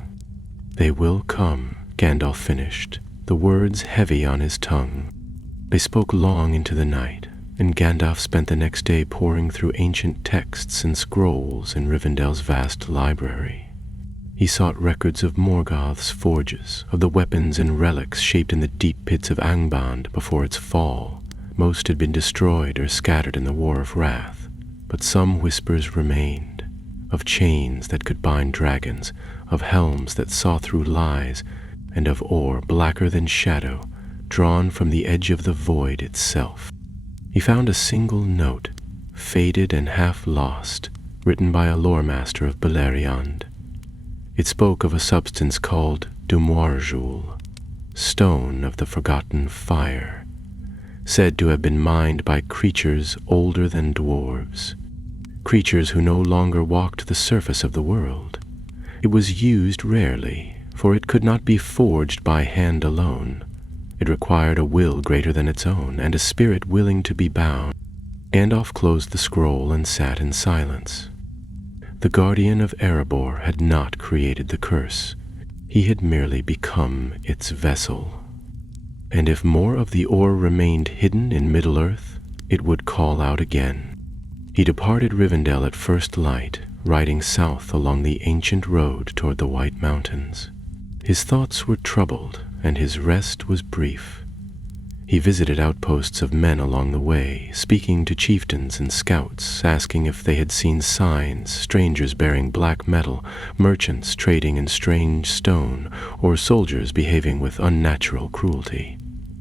they will come," Gandalf finished, the words heavy on his tongue. They spoke long into the night, and Gandalf spent the next day poring through ancient texts and scrolls in Rivendell's vast library. He sought records of Morgoth's forges, of the weapons and relics shaped in the deep pits of Angband before its fall. Most had been destroyed or scattered in the War of Wrath, but some whispers remained, of chains that could bind dragons, of helms that saw through lies, and of ore blacker than shadow, drawn from the edge of the void itself. He found a single note, faded and half lost, written by a lore-master of Beleriand. It spoke of a substance called Dumoirjoul, stone of the forgotten fire, said to have been mined by creatures older than dwarves, creatures who no longer walked the surface of the world. It was used rarely, for it could not be forged by hand alone. It required a will greater than its own, and a spirit willing to be bound. Gandalf closed the scroll and sat in silence. The guardian of Erebor had not created the curse. He had merely become its vessel. And if more of the ore remained hidden in Middle-earth, it would call out again. He departed Rivendell at first light, riding south along the ancient road toward the White Mountains. His thoughts were troubled, and his rest was brief. He visited outposts of men along the way, speaking to chieftains and scouts, asking if they had seen signs, strangers bearing black metal, merchants trading in strange stone, or soldiers behaving with unnatural cruelty.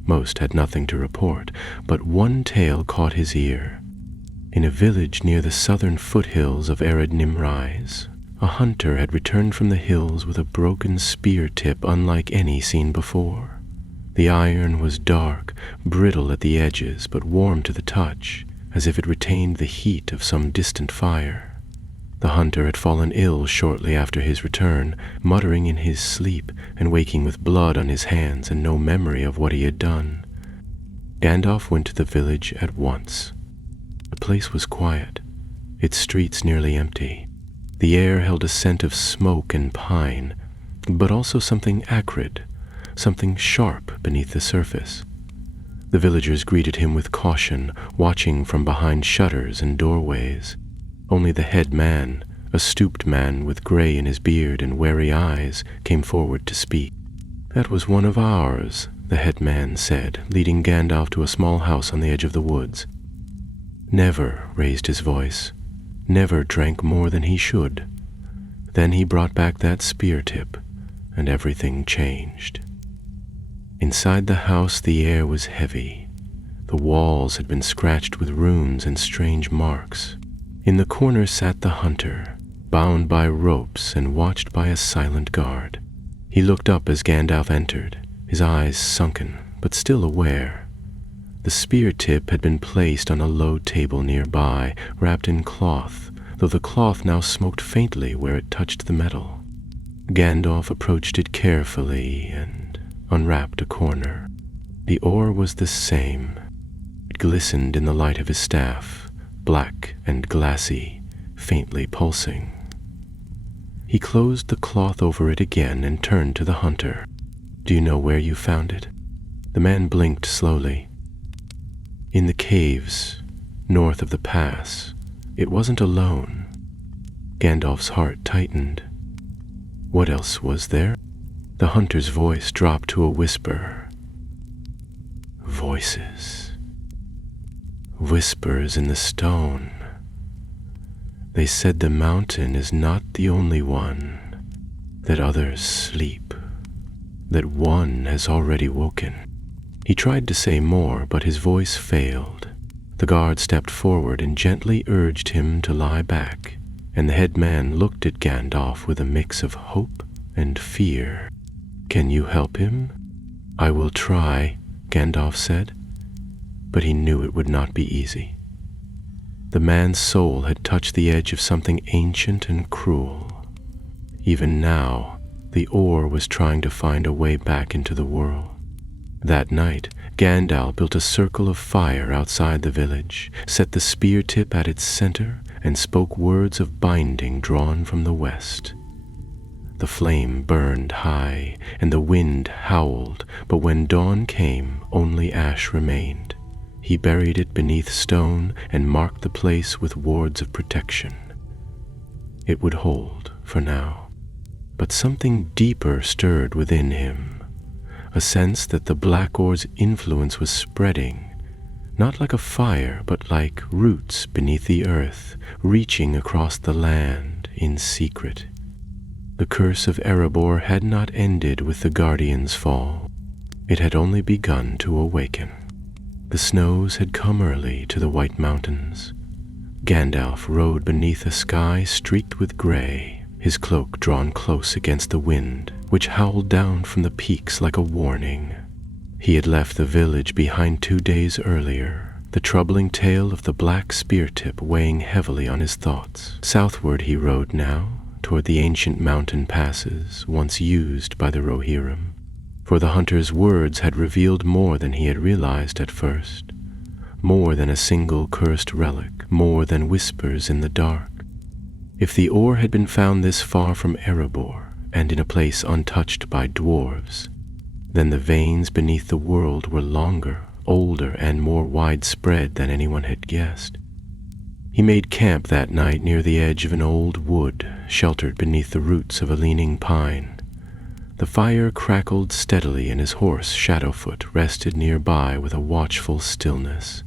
Most had nothing to report, but one tale caught his ear. In a village near the southern foothills of Ered Nimrais, a hunter had returned from the hills with a broken spear tip unlike any seen before. The iron was dark, brittle at the edges, but warm to the touch, as if it retained the heat of some distant fire. The hunter had fallen ill shortly after his return, muttering in his sleep and waking with blood on his hands and no memory of what he had done. Gandalf went to the village at once. The place was quiet, its streets nearly empty. The air held a scent of smoke and pine, but also something acrid, something sharp beneath the surface. The villagers greeted him with caution, watching from behind shutters and doorways. Only the head man, a stooped man with gray in his beard and wary eyes, came forward to speak. "That was one of ours," the head man said, leading Gandalf to a small house on the edge of the woods. Never raised his voice, never drank more than he should. Then he brought back that spear tip, and everything changed. Inside the house the air was heavy. The walls had been scratched with runes and strange marks. In the corner sat the hunter, bound by ropes and watched by a silent guard. He looked up as Gandalf entered, his eyes sunken, but still aware. The spear tip had been placed on a low table nearby, wrapped in cloth, though the cloth now smoked faintly where it touched the metal. Gandalf approached it carefully and unwrapped a corner. The ore was the same. It glistened in the light of his staff, black and glassy, faintly pulsing. He closed the cloth over it again and turned to the hunter. "Do you know where you found it?" The man blinked slowly. "In the caves, north of the pass. It wasn't alone." Gandalf's heart tightened. What else was there? The hunter's voice dropped to a whisper. Voices. Whispers in the stone. They said the mountain is not the only one, that others sleep, that one has already woken. He tried to say more, but his voice failed. The guard stepped forward and gently urged him to lie back, and the head man looked at Gandalf with a mix of hope and fear. "Can you help him?" "I will try," Gandalf said, but he knew it would not be easy. The man's soul had touched the edge of something ancient and cruel. Even now, the ore was trying to find a way back into the world. That night, Gandalf built a circle of fire outside the village, set the spear tip at its center, and spoke words of binding drawn from the west. The flame burned high, and the wind howled, but when dawn came, only ash remained. He buried it beneath stone and marked the place with wards of protection. It would hold for now, but something deeper stirred within him, a sense that the black ore's influence was spreading, not like a fire, but like roots beneath the earth, reaching across the land in secret. The curse of Erebor had not ended with the Guardian's fall. It had only begun to awaken. The snows had come early to the White Mountains. Gandalf rode beneath a sky streaked with gray, his cloak drawn close against the wind, which howled down from the peaks like a warning. He had left the village behind 2 days earlier, the troubling tale of the black spear tip weighing heavily on his thoughts. Southward he rode now, toward the ancient mountain passes once used by the Rohirrim. For the hunter's words had revealed more than he had realized at first. more than a single cursed relic, more than whispers in the dark. If the ore had been found this far from Erebor, and in a place untouched by dwarves, then the veins beneath the world were longer, older, and more widespread than anyone had guessed. He made camp that night near the edge of an old wood, sheltered beneath the roots of a leaning pine. The fire crackled steadily, and his horse, Shadowfoot, rested nearby with a watchful stillness.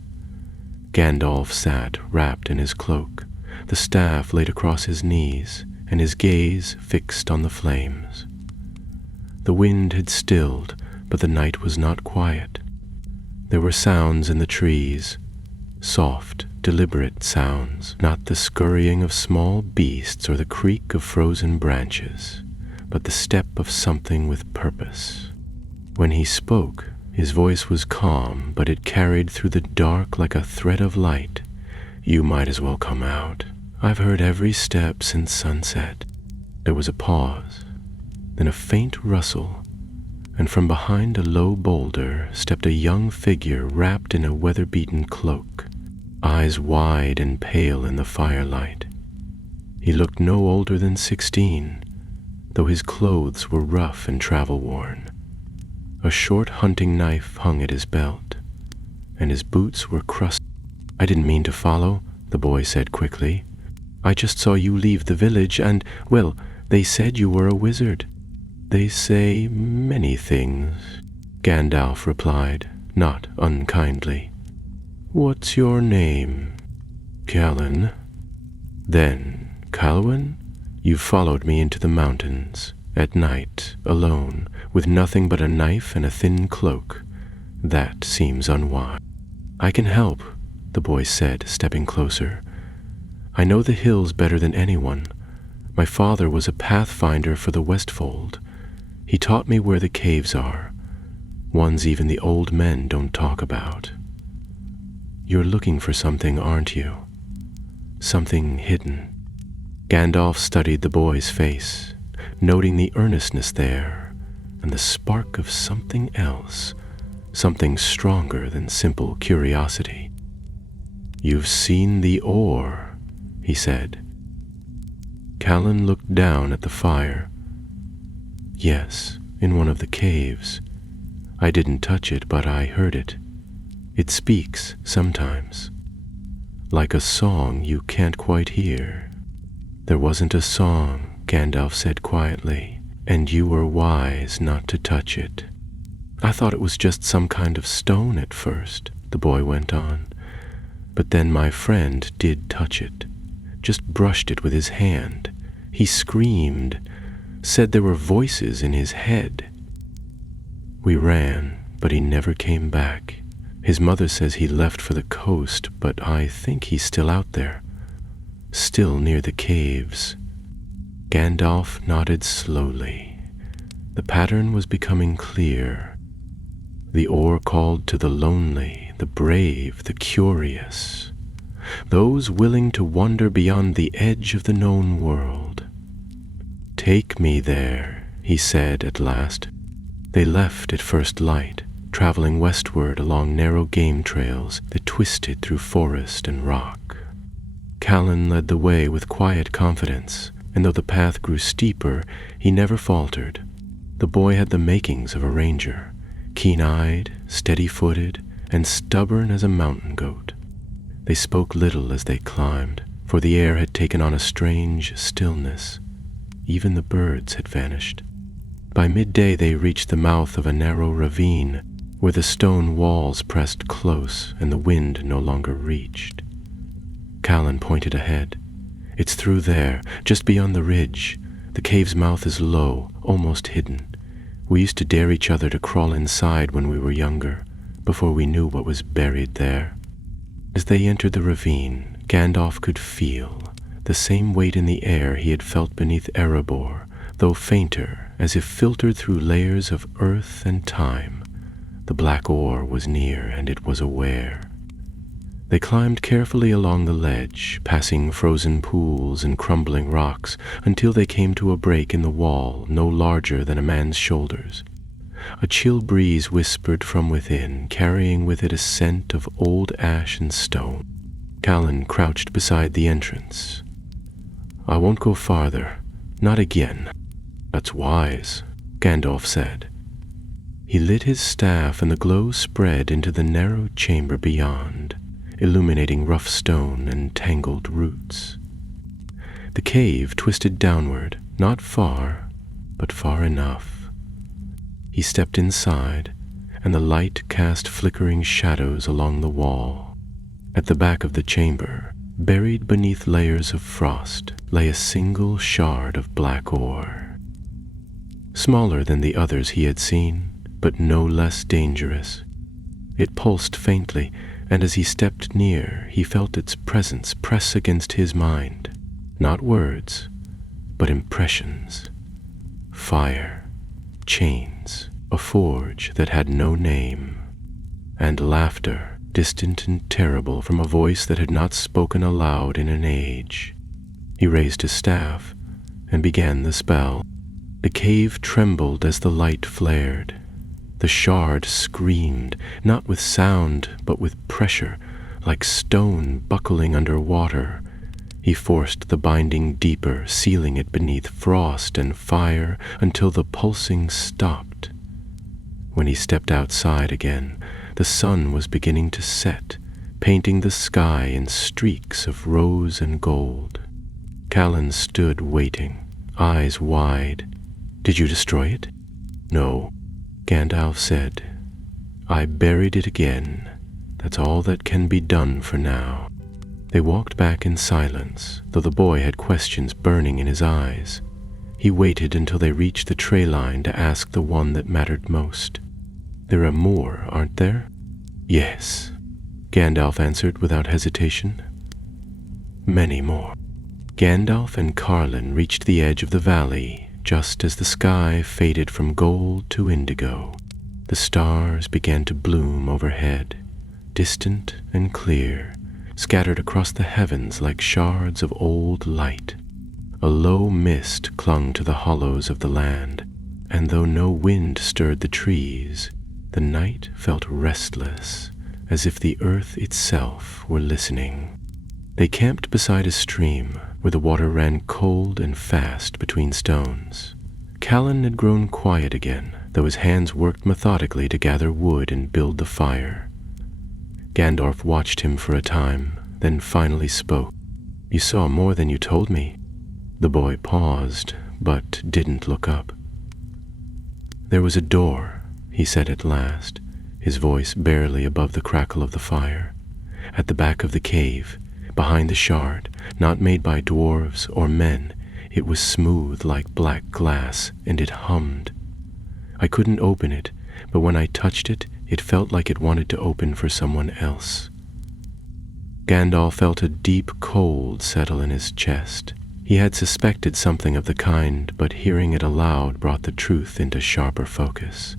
Gandalf sat wrapped in his cloak, the staff laid across his knees, and his gaze fixed on the flames. The wind had stilled, but the night was not quiet. There were sounds in the trees, soft, deliberate sounds, not the scurrying of small beasts or the creak of frozen branches, but the step of something with purpose. When he spoke, his voice was calm, but it carried through the dark like a thread of light. "You might as well come out. I've heard every step since sunset." There was a pause, then a faint rustle, and from behind a low boulder stepped a young figure wrapped in a weather-beaten cloak, eyes wide and pale in the firelight. He looked no older than 16, though his clothes were rough and travel-worn. A short hunting knife hung at his belt, and his boots were crusted. "I didn't mean to follow," the boy said quickly. "I just saw you leave the village and, well, they said you were a wizard." "They say many things," Gandalf replied, not unkindly. "What's your name?" "Callan." "Then, Calwan, you followed me into the mountains, at night, alone, with nothing but a knife and a thin cloak. That seems unwise." "I can help," the boy said, stepping closer. "I know the hills better than anyone. My father was a pathfinder for the Westfold. He taught me where the caves are, ones even the old men don't talk about. You're looking for something, aren't you? Something hidden." Gandalf studied the boy's face, noting the earnestness there and the spark of something else, something stronger than simple curiosity. "You've seen the ore," he said. Callan looked down at the fire. "Yes, in one of the caves. I didn't touch it, but I heard it. It speaks sometimes, like a song you can't quite hear." "There wasn't a song," Gandalf said quietly, "and you were wise not to touch it." "I thought it was just some kind of stone at first," the boy went on. "But then my friend did touch it, just brushed it with his hand. He screamed, said there were voices in his head. We ran, but he never came back. His mother says he left for the coast, but I think he's still out there, still near the caves." Gandalf nodded slowly. The pattern was becoming clear. The ore called to the lonely, the brave, the curious, those willing to wander beyond the edge of the known world. "Take me there," he said at last. They left at first light, traveling westward along narrow game trails that twisted through forest and rock. Callan led the way with quiet confidence, and though the path grew steeper, he never faltered. The boy had the makings of a ranger, keen-eyed, steady-footed, and stubborn as a mountain goat. They spoke little as they climbed, for the air had taken on a strange stillness. Even the birds had vanished. By midday they reached the mouth of a narrow ravine, where the stone walls pressed close and the wind no longer reached. Callan pointed ahead. "It's through there, just beyond the ridge. The cave's mouth is low, almost hidden. We used to dare each other to crawl inside when we were younger, before we knew what was buried there." As they entered the ravine, Gandalf could feel the same weight in the air he had felt beneath Erebor, though fainter, as if filtered through layers of earth and time. The black ore was near, and it was aware. They climbed carefully along the ledge, passing frozen pools and crumbling rocks, until they came to a break in the wall no larger than a man's shoulders. A chill breeze whispered from within, carrying with it a scent of old ash and stone. Callan crouched beside the entrance. "I won't go farther. Not again." "That's wise," Gandalf said. He lit his staff, and the glow spread into the narrow chamber beyond, illuminating rough stone and tangled roots. The cave twisted downward, not far, but far enough. He stepped inside, and the light cast flickering shadows along the wall. At the back of the chamber, buried beneath layers of frost, lay a single shard of black ore. Smaller than the others he had seen, but no less dangerous. It pulsed faintly, and as he stepped near, he felt its presence press against his mind. Not words, but impressions. Fire, chains, a forge that had no name, and laughter, distant and terrible, from a voice that had not spoken aloud in an age. He raised his staff and began the spell. The cave trembled as the light flared. The shard screamed, not with sound, but with pressure, like stone buckling under water. He forced the binding deeper, sealing it beneath frost and fire until the pulsing stopped. When he stepped outside again, the sun was beginning to set, painting the sky in streaks of rose and gold. Callan stood waiting, eyes wide. "Did you destroy it?" "No," Gandalf said. "I buried it again. That's all that can be done for now." They walked back in silence, though the boy had questions burning in his eyes. He waited until they reached the tray line to ask the one that mattered most. "There are more, aren't there?" "Yes," Gandalf answered without hesitation. "Many more." Gandalf and Carlin reached the edge of the valley just as the sky faded from gold to indigo. The stars began to bloom overhead, distant and clear, scattered across the heavens like shards of old light. A low mist clung to the hollows of the land, and though no wind stirred the trees, the night felt restless, as if the earth itself were listening. They camped beside a stream where the water ran cold and fast between stones. Callan had grown quiet again, though his hands worked methodically to gather wood and build the fire. Gandalf watched him for a time, then finally spoke. "You saw more than you told me." The boy paused, but didn't look up. "There was a door," he said at last, his voice barely above the crackle of the fire. "At the back of the cave, behind the shard, not made by dwarves or men. It was smooth like black glass, and it hummed. I couldn't open it, but when I touched it, it felt like it wanted to open for someone else." Gandalf felt a deep cold settle in his chest. He had suspected something of the kind, but hearing it aloud brought the truth into sharper focus.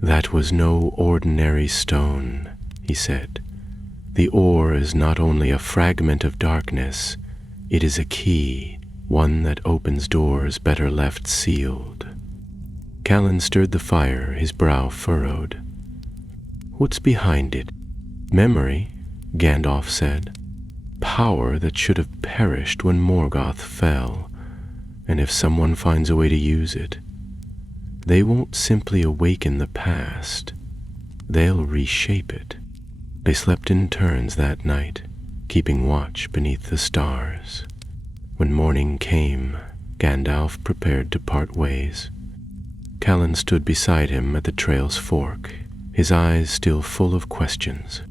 "That was no ordinary stone," he said. "The ore is not only a fragment of darkness, it is a key, one that opens doors better left sealed." Callan stirred the fire, his brow furrowed. "What's behind it?" "Memory," Gandalf said. "Power that should have perished when Morgoth fell, and if someone finds a way to use it, they won't simply awaken the past, they'll reshape it." They slept in turns that night, keeping watch beneath the stars. When morning came, Gandalf prepared to part ways. Callan stood beside him at the trail's fork, his eyes still full of questions.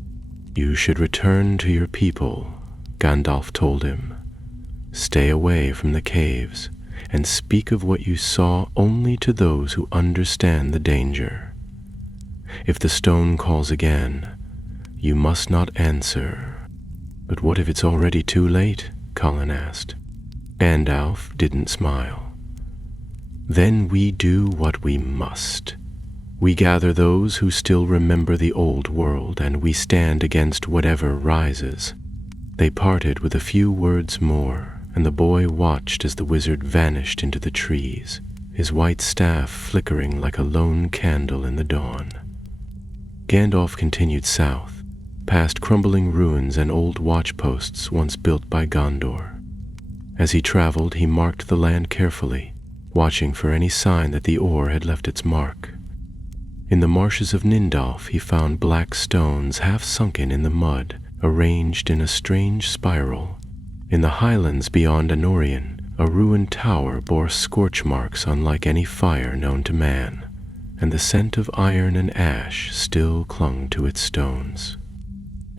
"You should return to your people," Gandalf told him. "Stay away from the caves, and speak of what you saw only to those who understand the danger. If the stone calls again, you must not answer." "But what if it's already too late?" Colin asked. Gandalf didn't smile. "Then we do what we must. We gather those who still remember the old world, and we stand against whatever rises." They parted with a few words more, and the boy watched as the wizard vanished into the trees, his white staff flickering like a lone candle in the dawn. Gandalf continued south, past crumbling ruins and old watchposts once built by Gondor. As he traveled, he marked the land carefully, watching for any sign that the oar had left its mark. In the marshes of Nindalf, he found black stones half sunken in the mud, arranged in a strange spiral. In the highlands beyond Anorion, a ruined tower bore scorch marks unlike any fire known to man, and the scent of iron and ash still clung to its stones.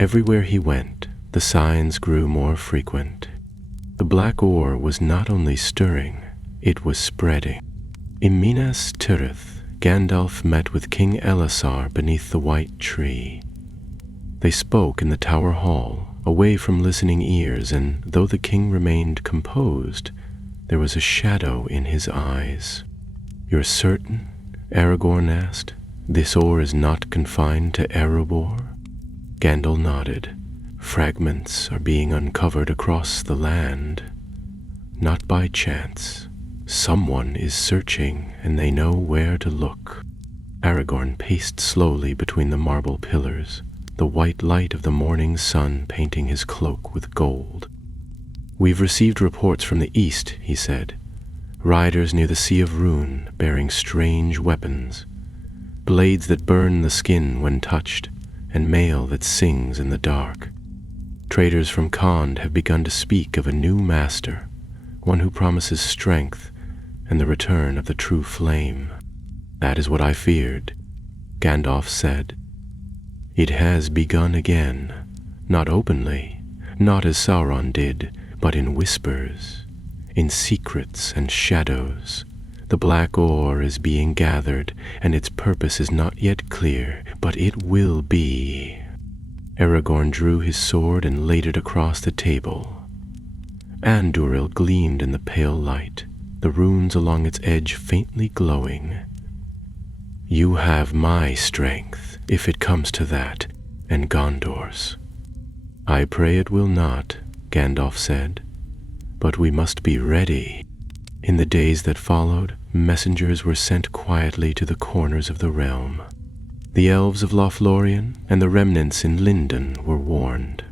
Everywhere he went, the signs grew more frequent. The black ore was not only stirring, it was spreading. In Minas Tirith, Gandalf met with King Elisar beneath the white tree. They spoke in the tower hall, away from listening ears, and though the king remained composed, there was a shadow in his eyes. "You're certain?" Aragorn asked. "This ore is not confined to Erebor?" Gandalf nodded. "Fragments are being uncovered across the land. Not by chance. Someone is searching, and they know where to look." Aragorn paced slowly between the marble pillars, the white light of the morning sun painting his cloak with gold. "We've received reports from the east," he said. "Riders near the Sea of Rune bearing strange weapons, blades that burn the skin when touched, and mail that sings in the dark. Traders from Khand have begun to speak of a new master, one who promises strength and the return of the true flame." "That is what I feared," Gandalf said. "It has begun again, not openly, not as Sauron did, but in whispers, in secrets and shadows. The black ore is being gathered, and its purpose is not yet clear, but it will be." Aragorn drew his sword and laid it across the table. Andúril gleamed in the pale light, the runes along its edge faintly glowing. "You have my strength, if it comes to that, and Gondor's." "I pray it will not," Gandalf said, "but we must be ready." In the days that followed, messengers were sent quietly to the corners of the realm. The elves of Lothlorien and the remnants in Lindon were warned.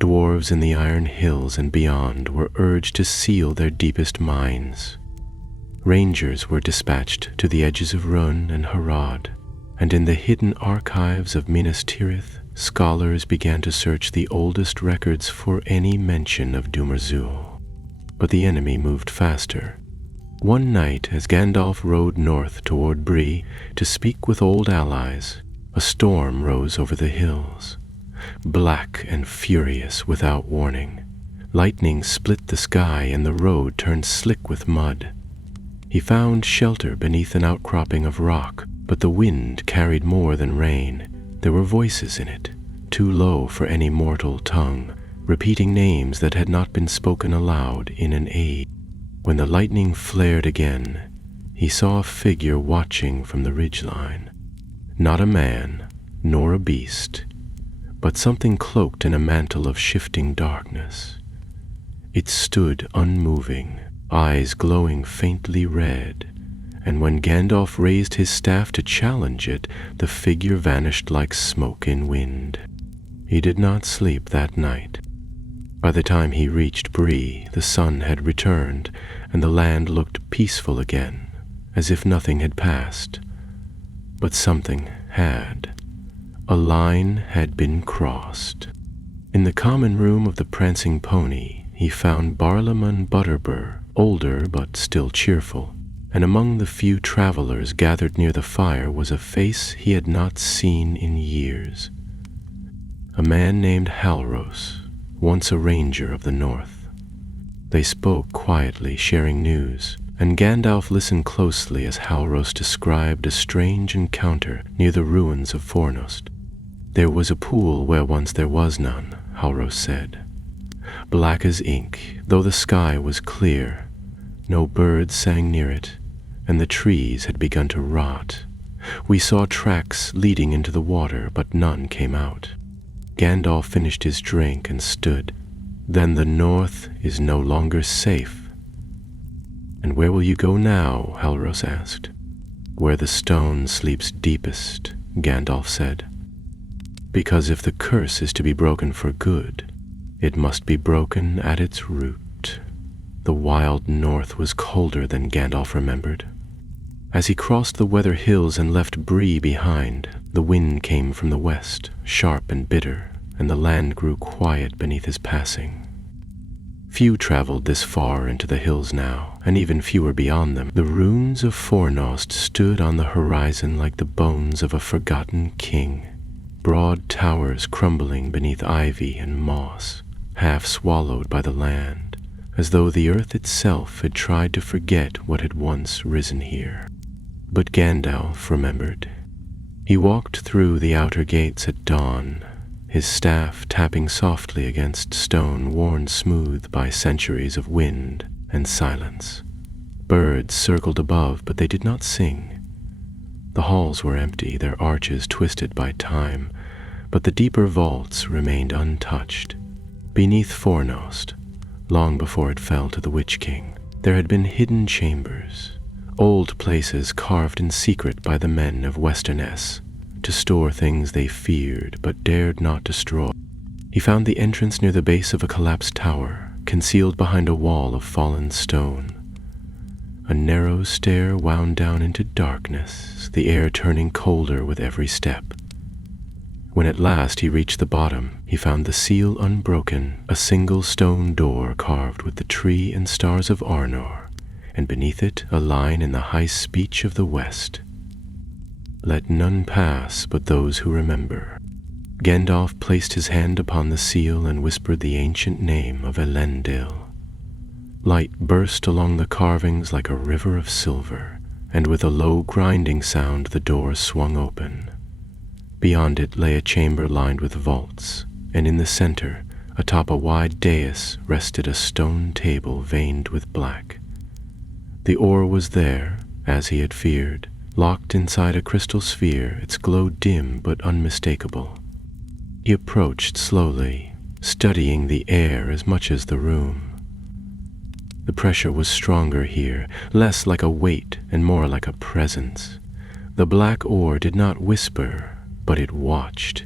Dwarves in the Iron Hills and beyond were urged to seal their deepest mines. Rangers were dispatched to the edges of Rhûn and Harad, and in the hidden archives of Minas Tirith, scholars began to search the oldest records for any mention of Dumerzul. But the enemy moved faster. One night, as Gandalf rode north toward Bree to speak with old allies, a storm rose over the hills, black and furious without warning. Lightning split the sky and the road turned slick with mud. He found shelter beneath an outcropping of rock, but the wind carried more than rain. There were voices in it, too low for any mortal tongue, repeating names that had not been spoken aloud in an age. When the lightning flared again, he saw a figure watching from the ridgeline. Not a man, nor a beast, but something cloaked in a mantle of shifting darkness. It stood unmoving, eyes glowing faintly red, and when Gandalf raised his staff to challenge it, the figure vanished like smoke in wind. He did not sleep that night. By the time he reached Bree, the sun had returned, and the land looked peaceful again, as if nothing had passed. But something had. A line had been crossed. In the common room of the Prancing Pony, he found Barlaman Butterbur, older but still cheerful, and among the few travelers gathered near the fire was a face he had not seen in years. A man named Halros, once a ranger of the north. They spoke quietly, sharing news, and Gandalf listened closely as Halros described a strange encounter near the ruins of Fornost. "There was a pool where once there was none," Halros said. "Black as ink, though the sky was clear. No birds sang near it, and the trees had begun to rot. We saw tracks leading into the water, but none came out." Gandalf finished his drink and stood. "Then the north is no longer safe." "And where will you go now?" Helros asked. "Where the stone sleeps deepest," Gandalf said. "Because if the curse is to be broken for good, it must be broken at its root." The wild north was colder than Gandalf remembered. As he crossed the weather hills and left Bree behind, the wind came from the west, sharp and bitter, and the land grew quiet beneath his passing. Few traveled this far into the hills now, and even fewer beyond them. The ruins of Fornost stood on the horizon like the bones of a forgotten king, broad towers crumbling beneath ivy and moss, half swallowed by the land, as though the earth itself had tried to forget what had once risen here. But Gandalf remembered. He walked through the outer gates at dawn, his staff tapping softly against stone worn smooth by centuries of wind and silence. Birds circled above, but they did not sing. The halls were empty, their arches twisted by time, but the deeper vaults remained untouched. Beneath Fornost, long before it fell to the Witch King, there had been hidden chambers, old places carved in secret by the men of Westernesse, to store things they feared but dared not destroy. He found the entrance near the base of a collapsed tower, concealed behind a wall of fallen stone. A narrow stair wound down into darkness, the air turning colder with every step. When at last he reached the bottom, he found the seal unbroken, a single stone door carved with the tree and stars of Arnor, and beneath it a line in the high speech of the West. "Let none pass but those who remember." Gandalf placed his hand upon the seal and whispered the ancient name of Elendil. Light burst along the carvings like a river of silver, and with a low grinding sound the door swung open. Beyond it lay a chamber lined with vaults, and in the center, atop a wide dais, rested a stone table veined with black. The ore was there, as he had feared, locked inside a crystal sphere, its glow dim but unmistakable. He approached slowly, studying the air as much as the room. The pressure was stronger here, less like a weight and more like a presence. The black ore did not whisper, but it watched.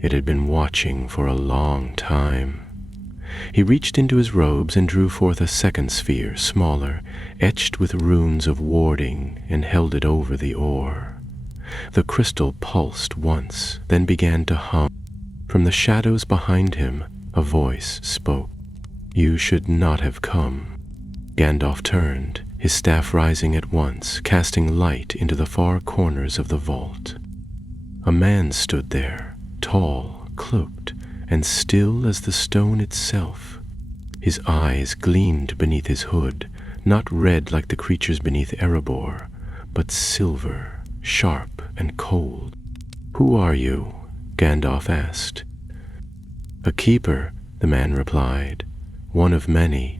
It had been watching for a long time. He reached into his robes and drew forth a second sphere, smaller, etched with runes of warding, and held it over the ore. The crystal pulsed once, then began to hum. From the shadows behind him, a voice spoke. "You should not have come." Gandalf turned, his staff rising at once, casting light into the far corners of the vault. A man stood there, tall, cloaked, and still as the stone itself. His eyes gleamed beneath his hood, not red like the creatures beneath Erebor, but silver, sharp and cold. "Who are you?" Gandalf asked. "A keeper," the man replied, "one of many.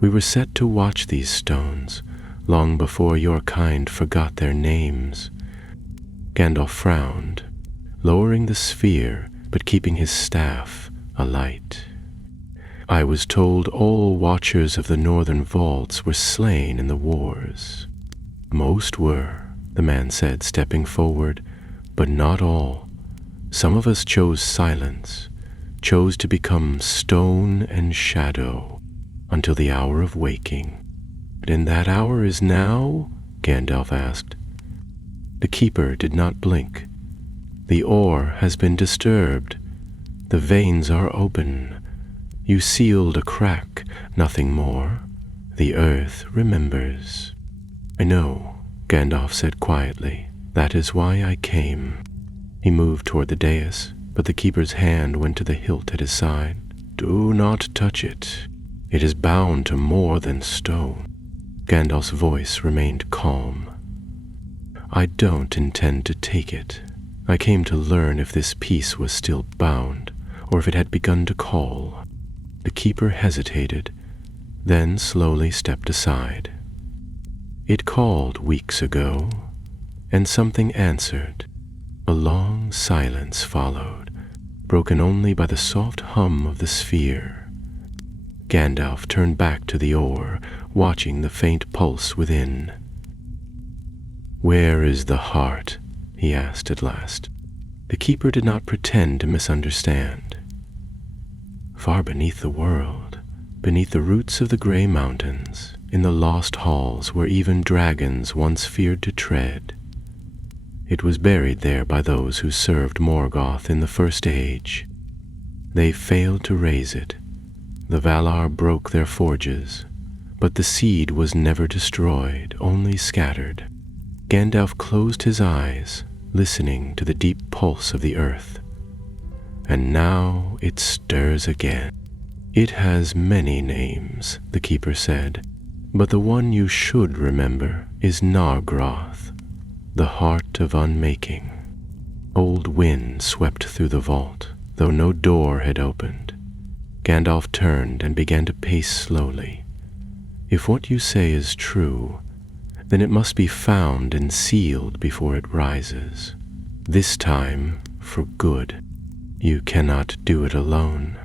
We were set to watch these stones, long before your kind forgot their names." Gandalf frowned, lowering the sphere, but keeping his staff alight. "I was told all watchers of the northern vaults were slain in the wars." "Most were," the man said, stepping forward, "but not all. Some of us chose silence, chose to become stone and shadow, until the hour of waking." "And that hour is now?" Gandalf asked. The keeper did not blink. "The ore has been disturbed. The veins are open. You sealed a crack, nothing more. The earth remembers." "I know," Gandalf said quietly. "That is why I came." He moved toward the dais, but the keeper's hand went to the hilt at his side. "Do not touch it. It is bound to more than stone." Gandalf's voice remained calm. "I don't intend to take it. I came to learn if this piece was still bound, or if it had begun to call." The keeper hesitated, then slowly stepped aside. "It called weeks ago, and something answered." A long silence followed, broken only by the soft hum of the sphere. Gandalf turned back to the ore, watching the faint pulse within. "Where is the heart?" he asked at last. The keeper did not pretend to misunderstand. "Far beneath the world, beneath the roots of the gray mountains, in the lost halls where even dragons once feared to tread. It was buried there by those who served Morgoth in the First Age. They failed to raise it. The Valar broke their forges, but the seed was never destroyed, only scattered." Gandalf closed his eyes, listening to the deep pulse of the earth. "And now it stirs again. It has many names," the keeper said, "but the one you should remember is Nargroth, the heart of unmaking." Old wind swept through the vault, though no door had opened. Gandalf turned and began to pace slowly. "If what you say is true, then it must be found and sealed before it rises. This time, for good. You cannot do it alone."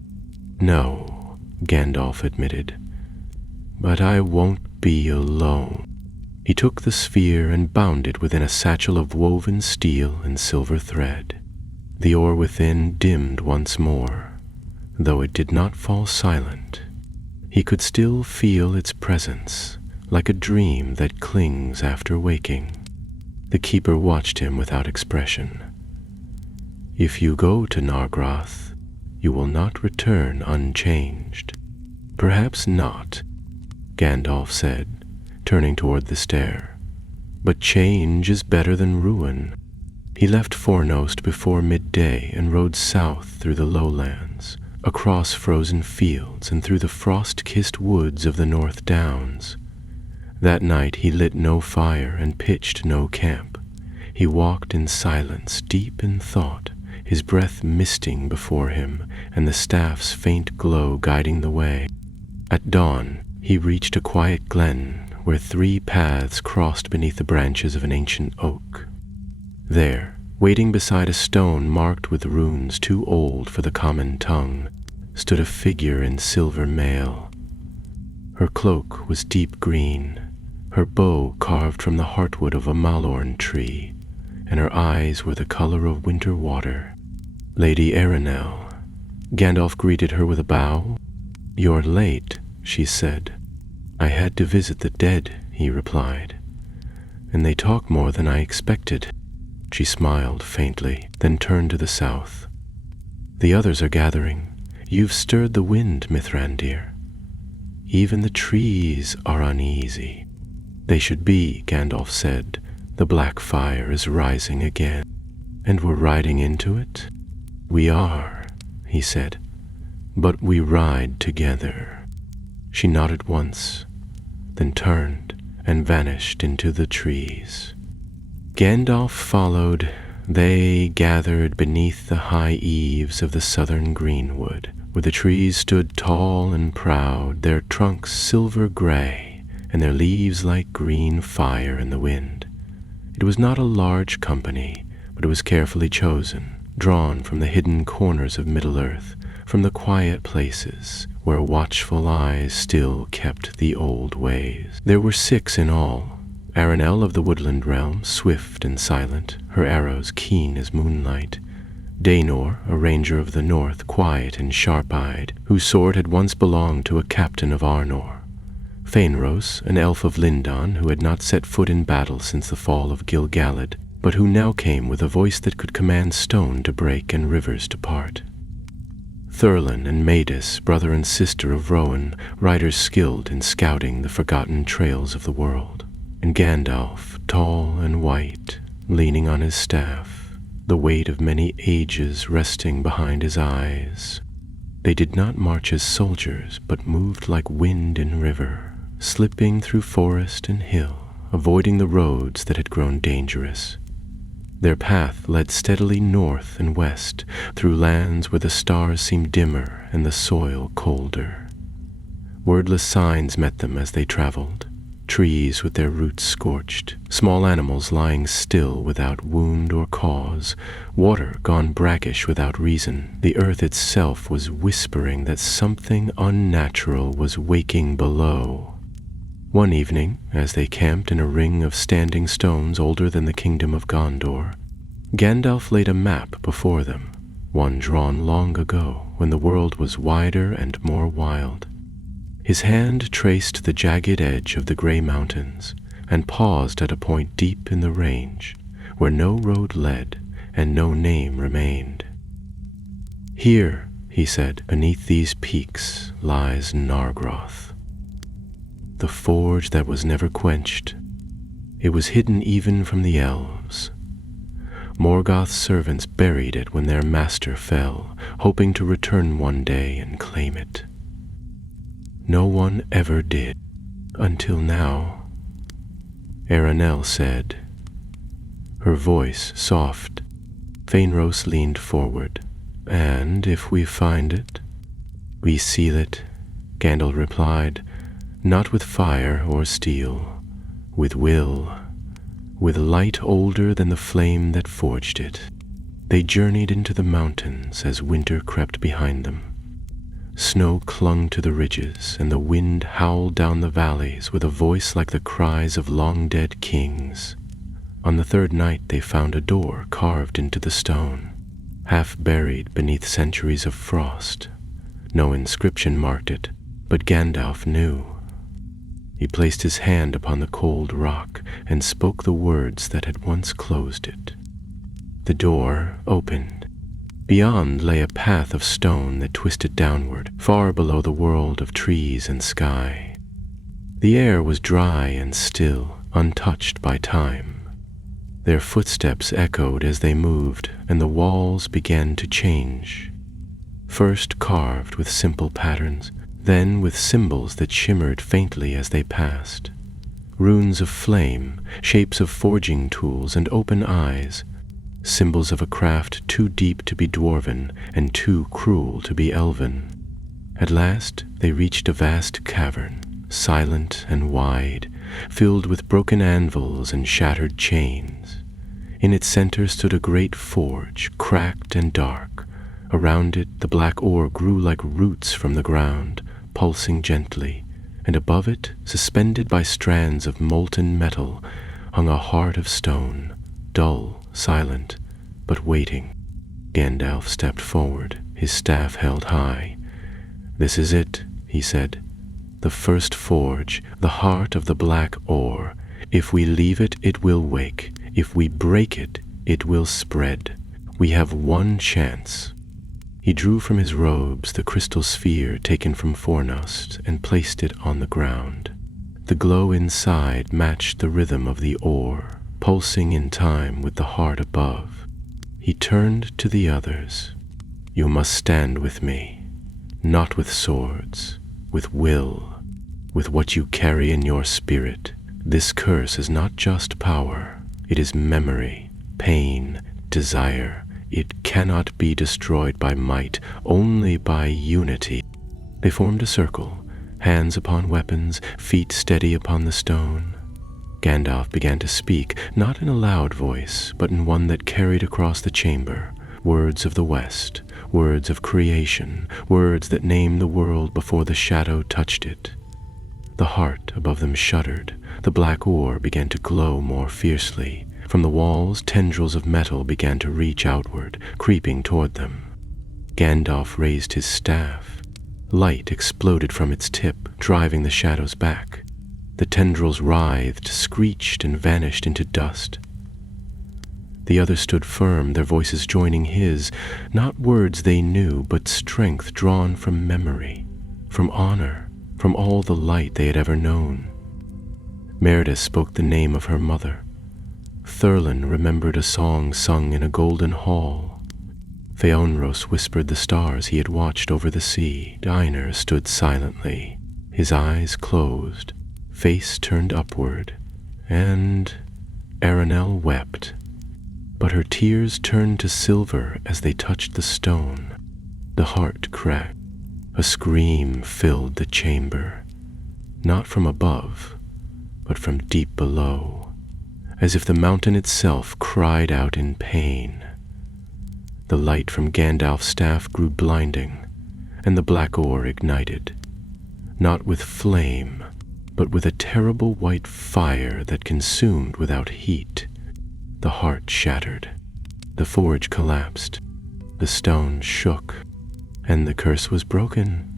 "No," Gandalf admitted, "but I won't be alone." He took the sphere and bound it within a satchel of woven steel and silver thread. The ore within dimmed once more, though it did not fall silent. He could still feel its presence, like a dream that clings after waking. The keeper watched him without expression. "If you go to Nargroth, you will not return unchanged." "Perhaps not," Gandalf said, turning toward the stair. "But change is better than ruin." He left Fornost before midday and rode south through the lowlands, across frozen fields and through the frost-kissed woods of the North Downs. That night he lit no fire and pitched no camp. He walked in silence, deep in thought, his breath misting before him and the staff's faint glow guiding the way. At dawn he reached a quiet glen where 3 paths crossed beneath the branches of an ancient oak. There, waiting beside a stone marked with runes too old for the common tongue, stood a figure in silver mail. Her cloak was deep green, her bow carved from the heartwood of a malorn tree, and her eyes were the color of winter water. "Lady Arenelle." Gandalf greeted her with a bow. "You're late," she said. "I had to visit the dead," he replied, "and they talk more than I expected." She smiled faintly, then turned to the south. "The others are gathering. You've stirred the wind, Mithrandir. Even the trees are uneasy." "They should be," Gandalf said. "The black fire is rising again." "And we're riding into it?" "We are," he said, "but we ride together." She nodded once, then turned and vanished into the trees. Gandalf followed. They gathered beneath the high eaves of the southern greenwood, where the trees stood tall and proud, their trunks silver gray, and their leaves like green fire in the wind. It was not a large company, but it was carefully chosen, drawn from the hidden corners of Middle-earth, from the quiet places where watchful eyes still kept the old ways. There were 6 in all. Arenelle of the woodland realm, swift and silent, her arrows keen as moonlight. Daenor, a ranger of the north, quiet and sharp-eyed, whose sword had once belonged to a captain of Arnor. Fainros, an elf of Lindon who had not set foot in battle since the fall of Gil-galad, but who now came with a voice that could command stone to break and rivers to part. Thurlin and Maedis, brother and sister of Rowan, riders skilled in scouting the forgotten trails of the world. And Gandalf, tall and white, leaning on his staff, the weight of many ages resting behind his eyes. They did not march as soldiers, but moved like wind in river, slipping through forest and hill, avoiding the roads that had grown dangerous. Their path led steadily north and west, through lands where the stars seemed dimmer and the soil colder. Wordless signs met them as they traveled, trees with their roots scorched, small animals lying still without wound or cause, water gone brackish without reason. The earth itself was whispering that something unnatural was waking below. One evening, as they camped in a ring of standing stones older than the kingdom of Gondor, Gandalf laid a map before them, one drawn long ago when the world was wider and more wild. His hand traced the jagged edge of the gray mountains and paused at a point deep in the range where no road led and no name remained. "Here," he said, "beneath these peaks lies Nargroth, the forge that was never quenched. It was hidden even from the elves. Morgoth's servants buried it when their master fell, hoping to return one day and claim it. No one ever did, until now," Aranel said, her voice soft. Fainros leaned forward. "And if we find it, we seal it," Gandalf replied, "not with fire or steel, with will, with light older than the flame that forged it." They journeyed into the mountains as winter crept behind them. Snow clung to the ridges, and the wind howled down the valleys with a voice like the cries of long-dead kings. On the third night they found a door carved into the stone, half buried beneath centuries of frost. No inscription marked it, but Gandalf knew. He placed his hand upon the cold rock and spoke the words that had once closed it. The door opened. Beyond lay a path of stone that twisted downward, far below the world of trees and sky. The air was dry and still, untouched by time. Their footsteps echoed as they moved, and the walls began to change. First carved with simple patterns, then with symbols that shimmered faintly as they passed. Runes of flame, shapes of forging tools, and open eyes, symbols of a craft too deep to be dwarven and too cruel to be elven. At last they reached a vast cavern, silent and wide, filled with broken anvils and shattered chains. In its center stood a great forge, cracked and dark. Around it the black ore grew like roots from the ground, pulsing gently, and above it, suspended by strands of molten metal, hung a heart of stone, dull, silent, but waiting. Gandalf stepped forward, his staff held high. "This is it," he said. "The first forge, the heart of the black ore. If we leave it, it will wake. If we break it, it will spread. We have one chance." He drew from his robes the crystal sphere taken from Fornost and placed it on the ground. The glow inside matched the rhythm of the ore, pulsing in time with the heart above. He turned to the others. "You must stand with me, not with swords, with will, with what you carry in your spirit. This curse is not just power. It is memory, pain, desire. It cannot be destroyed by might, only by unity." They formed a circle, hands upon weapons, feet steady upon the stone. Gandalf began to speak, not in a loud voice, but in one that carried across the chamber, words of the West, words of creation, words that named the world before the shadow touched it. The heart above them shuddered. The black ore began to glow more fiercely. From the walls, tendrils of metal began to reach outward, creeping toward them. Gandalf raised his staff. Light exploded from its tip, driving the shadows back. The tendrils writhed, screeched, and vanished into dust. The others stood firm, their voices joining his, not words they knew, but strength drawn from memory, from honor, from all the light they had ever known. Meredith spoke the name of her mother. Thurlin remembered a song sung in a golden hall. Feonros whispered the stars he had watched over the sea. Einar stood silently, his eyes closed, face turned upward, and Aranel wept. But her tears turned to silver as they touched the stone. The heart cracked. A scream filled the chamber, not from above, but from deep below, as if the mountain itself cried out in pain. The light from Gandalf's staff grew blinding, and the black ore ignited, not with flame, but with a terrible white fire that consumed without heat. The heart shattered, the forge collapsed, the stone shook, and the curse was broken.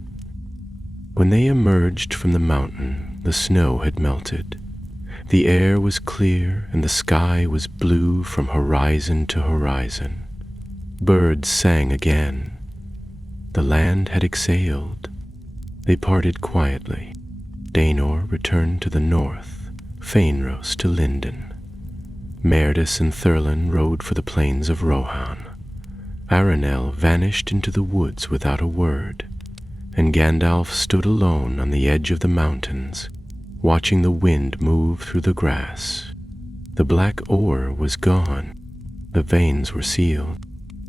When they emerged from the mountain, the snow had melted. The air was clear and the sky was blue from horizon to horizon. Birds sang again. The land had exhaled. They parted quietly. Daenor returned to the north, Faenros to Lindon. Merdis and Thurlin rode for the plains of Rohan. Aranel vanished into the woods without a word, and Gandalf stood alone on the edge of the mountains, watching the wind move through the grass. The black ore was gone. The veins were sealed,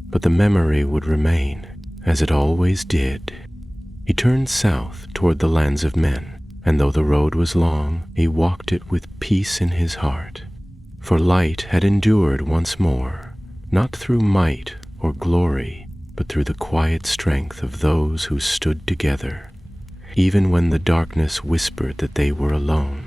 but the memory would remain, as it always did. He turned south toward the lands of men, and though the road was long, he walked it with peace in his heart. For light had endured once more, not through might or glory, but through the quiet strength of those who stood together, even when the darkness whispered that they were alone.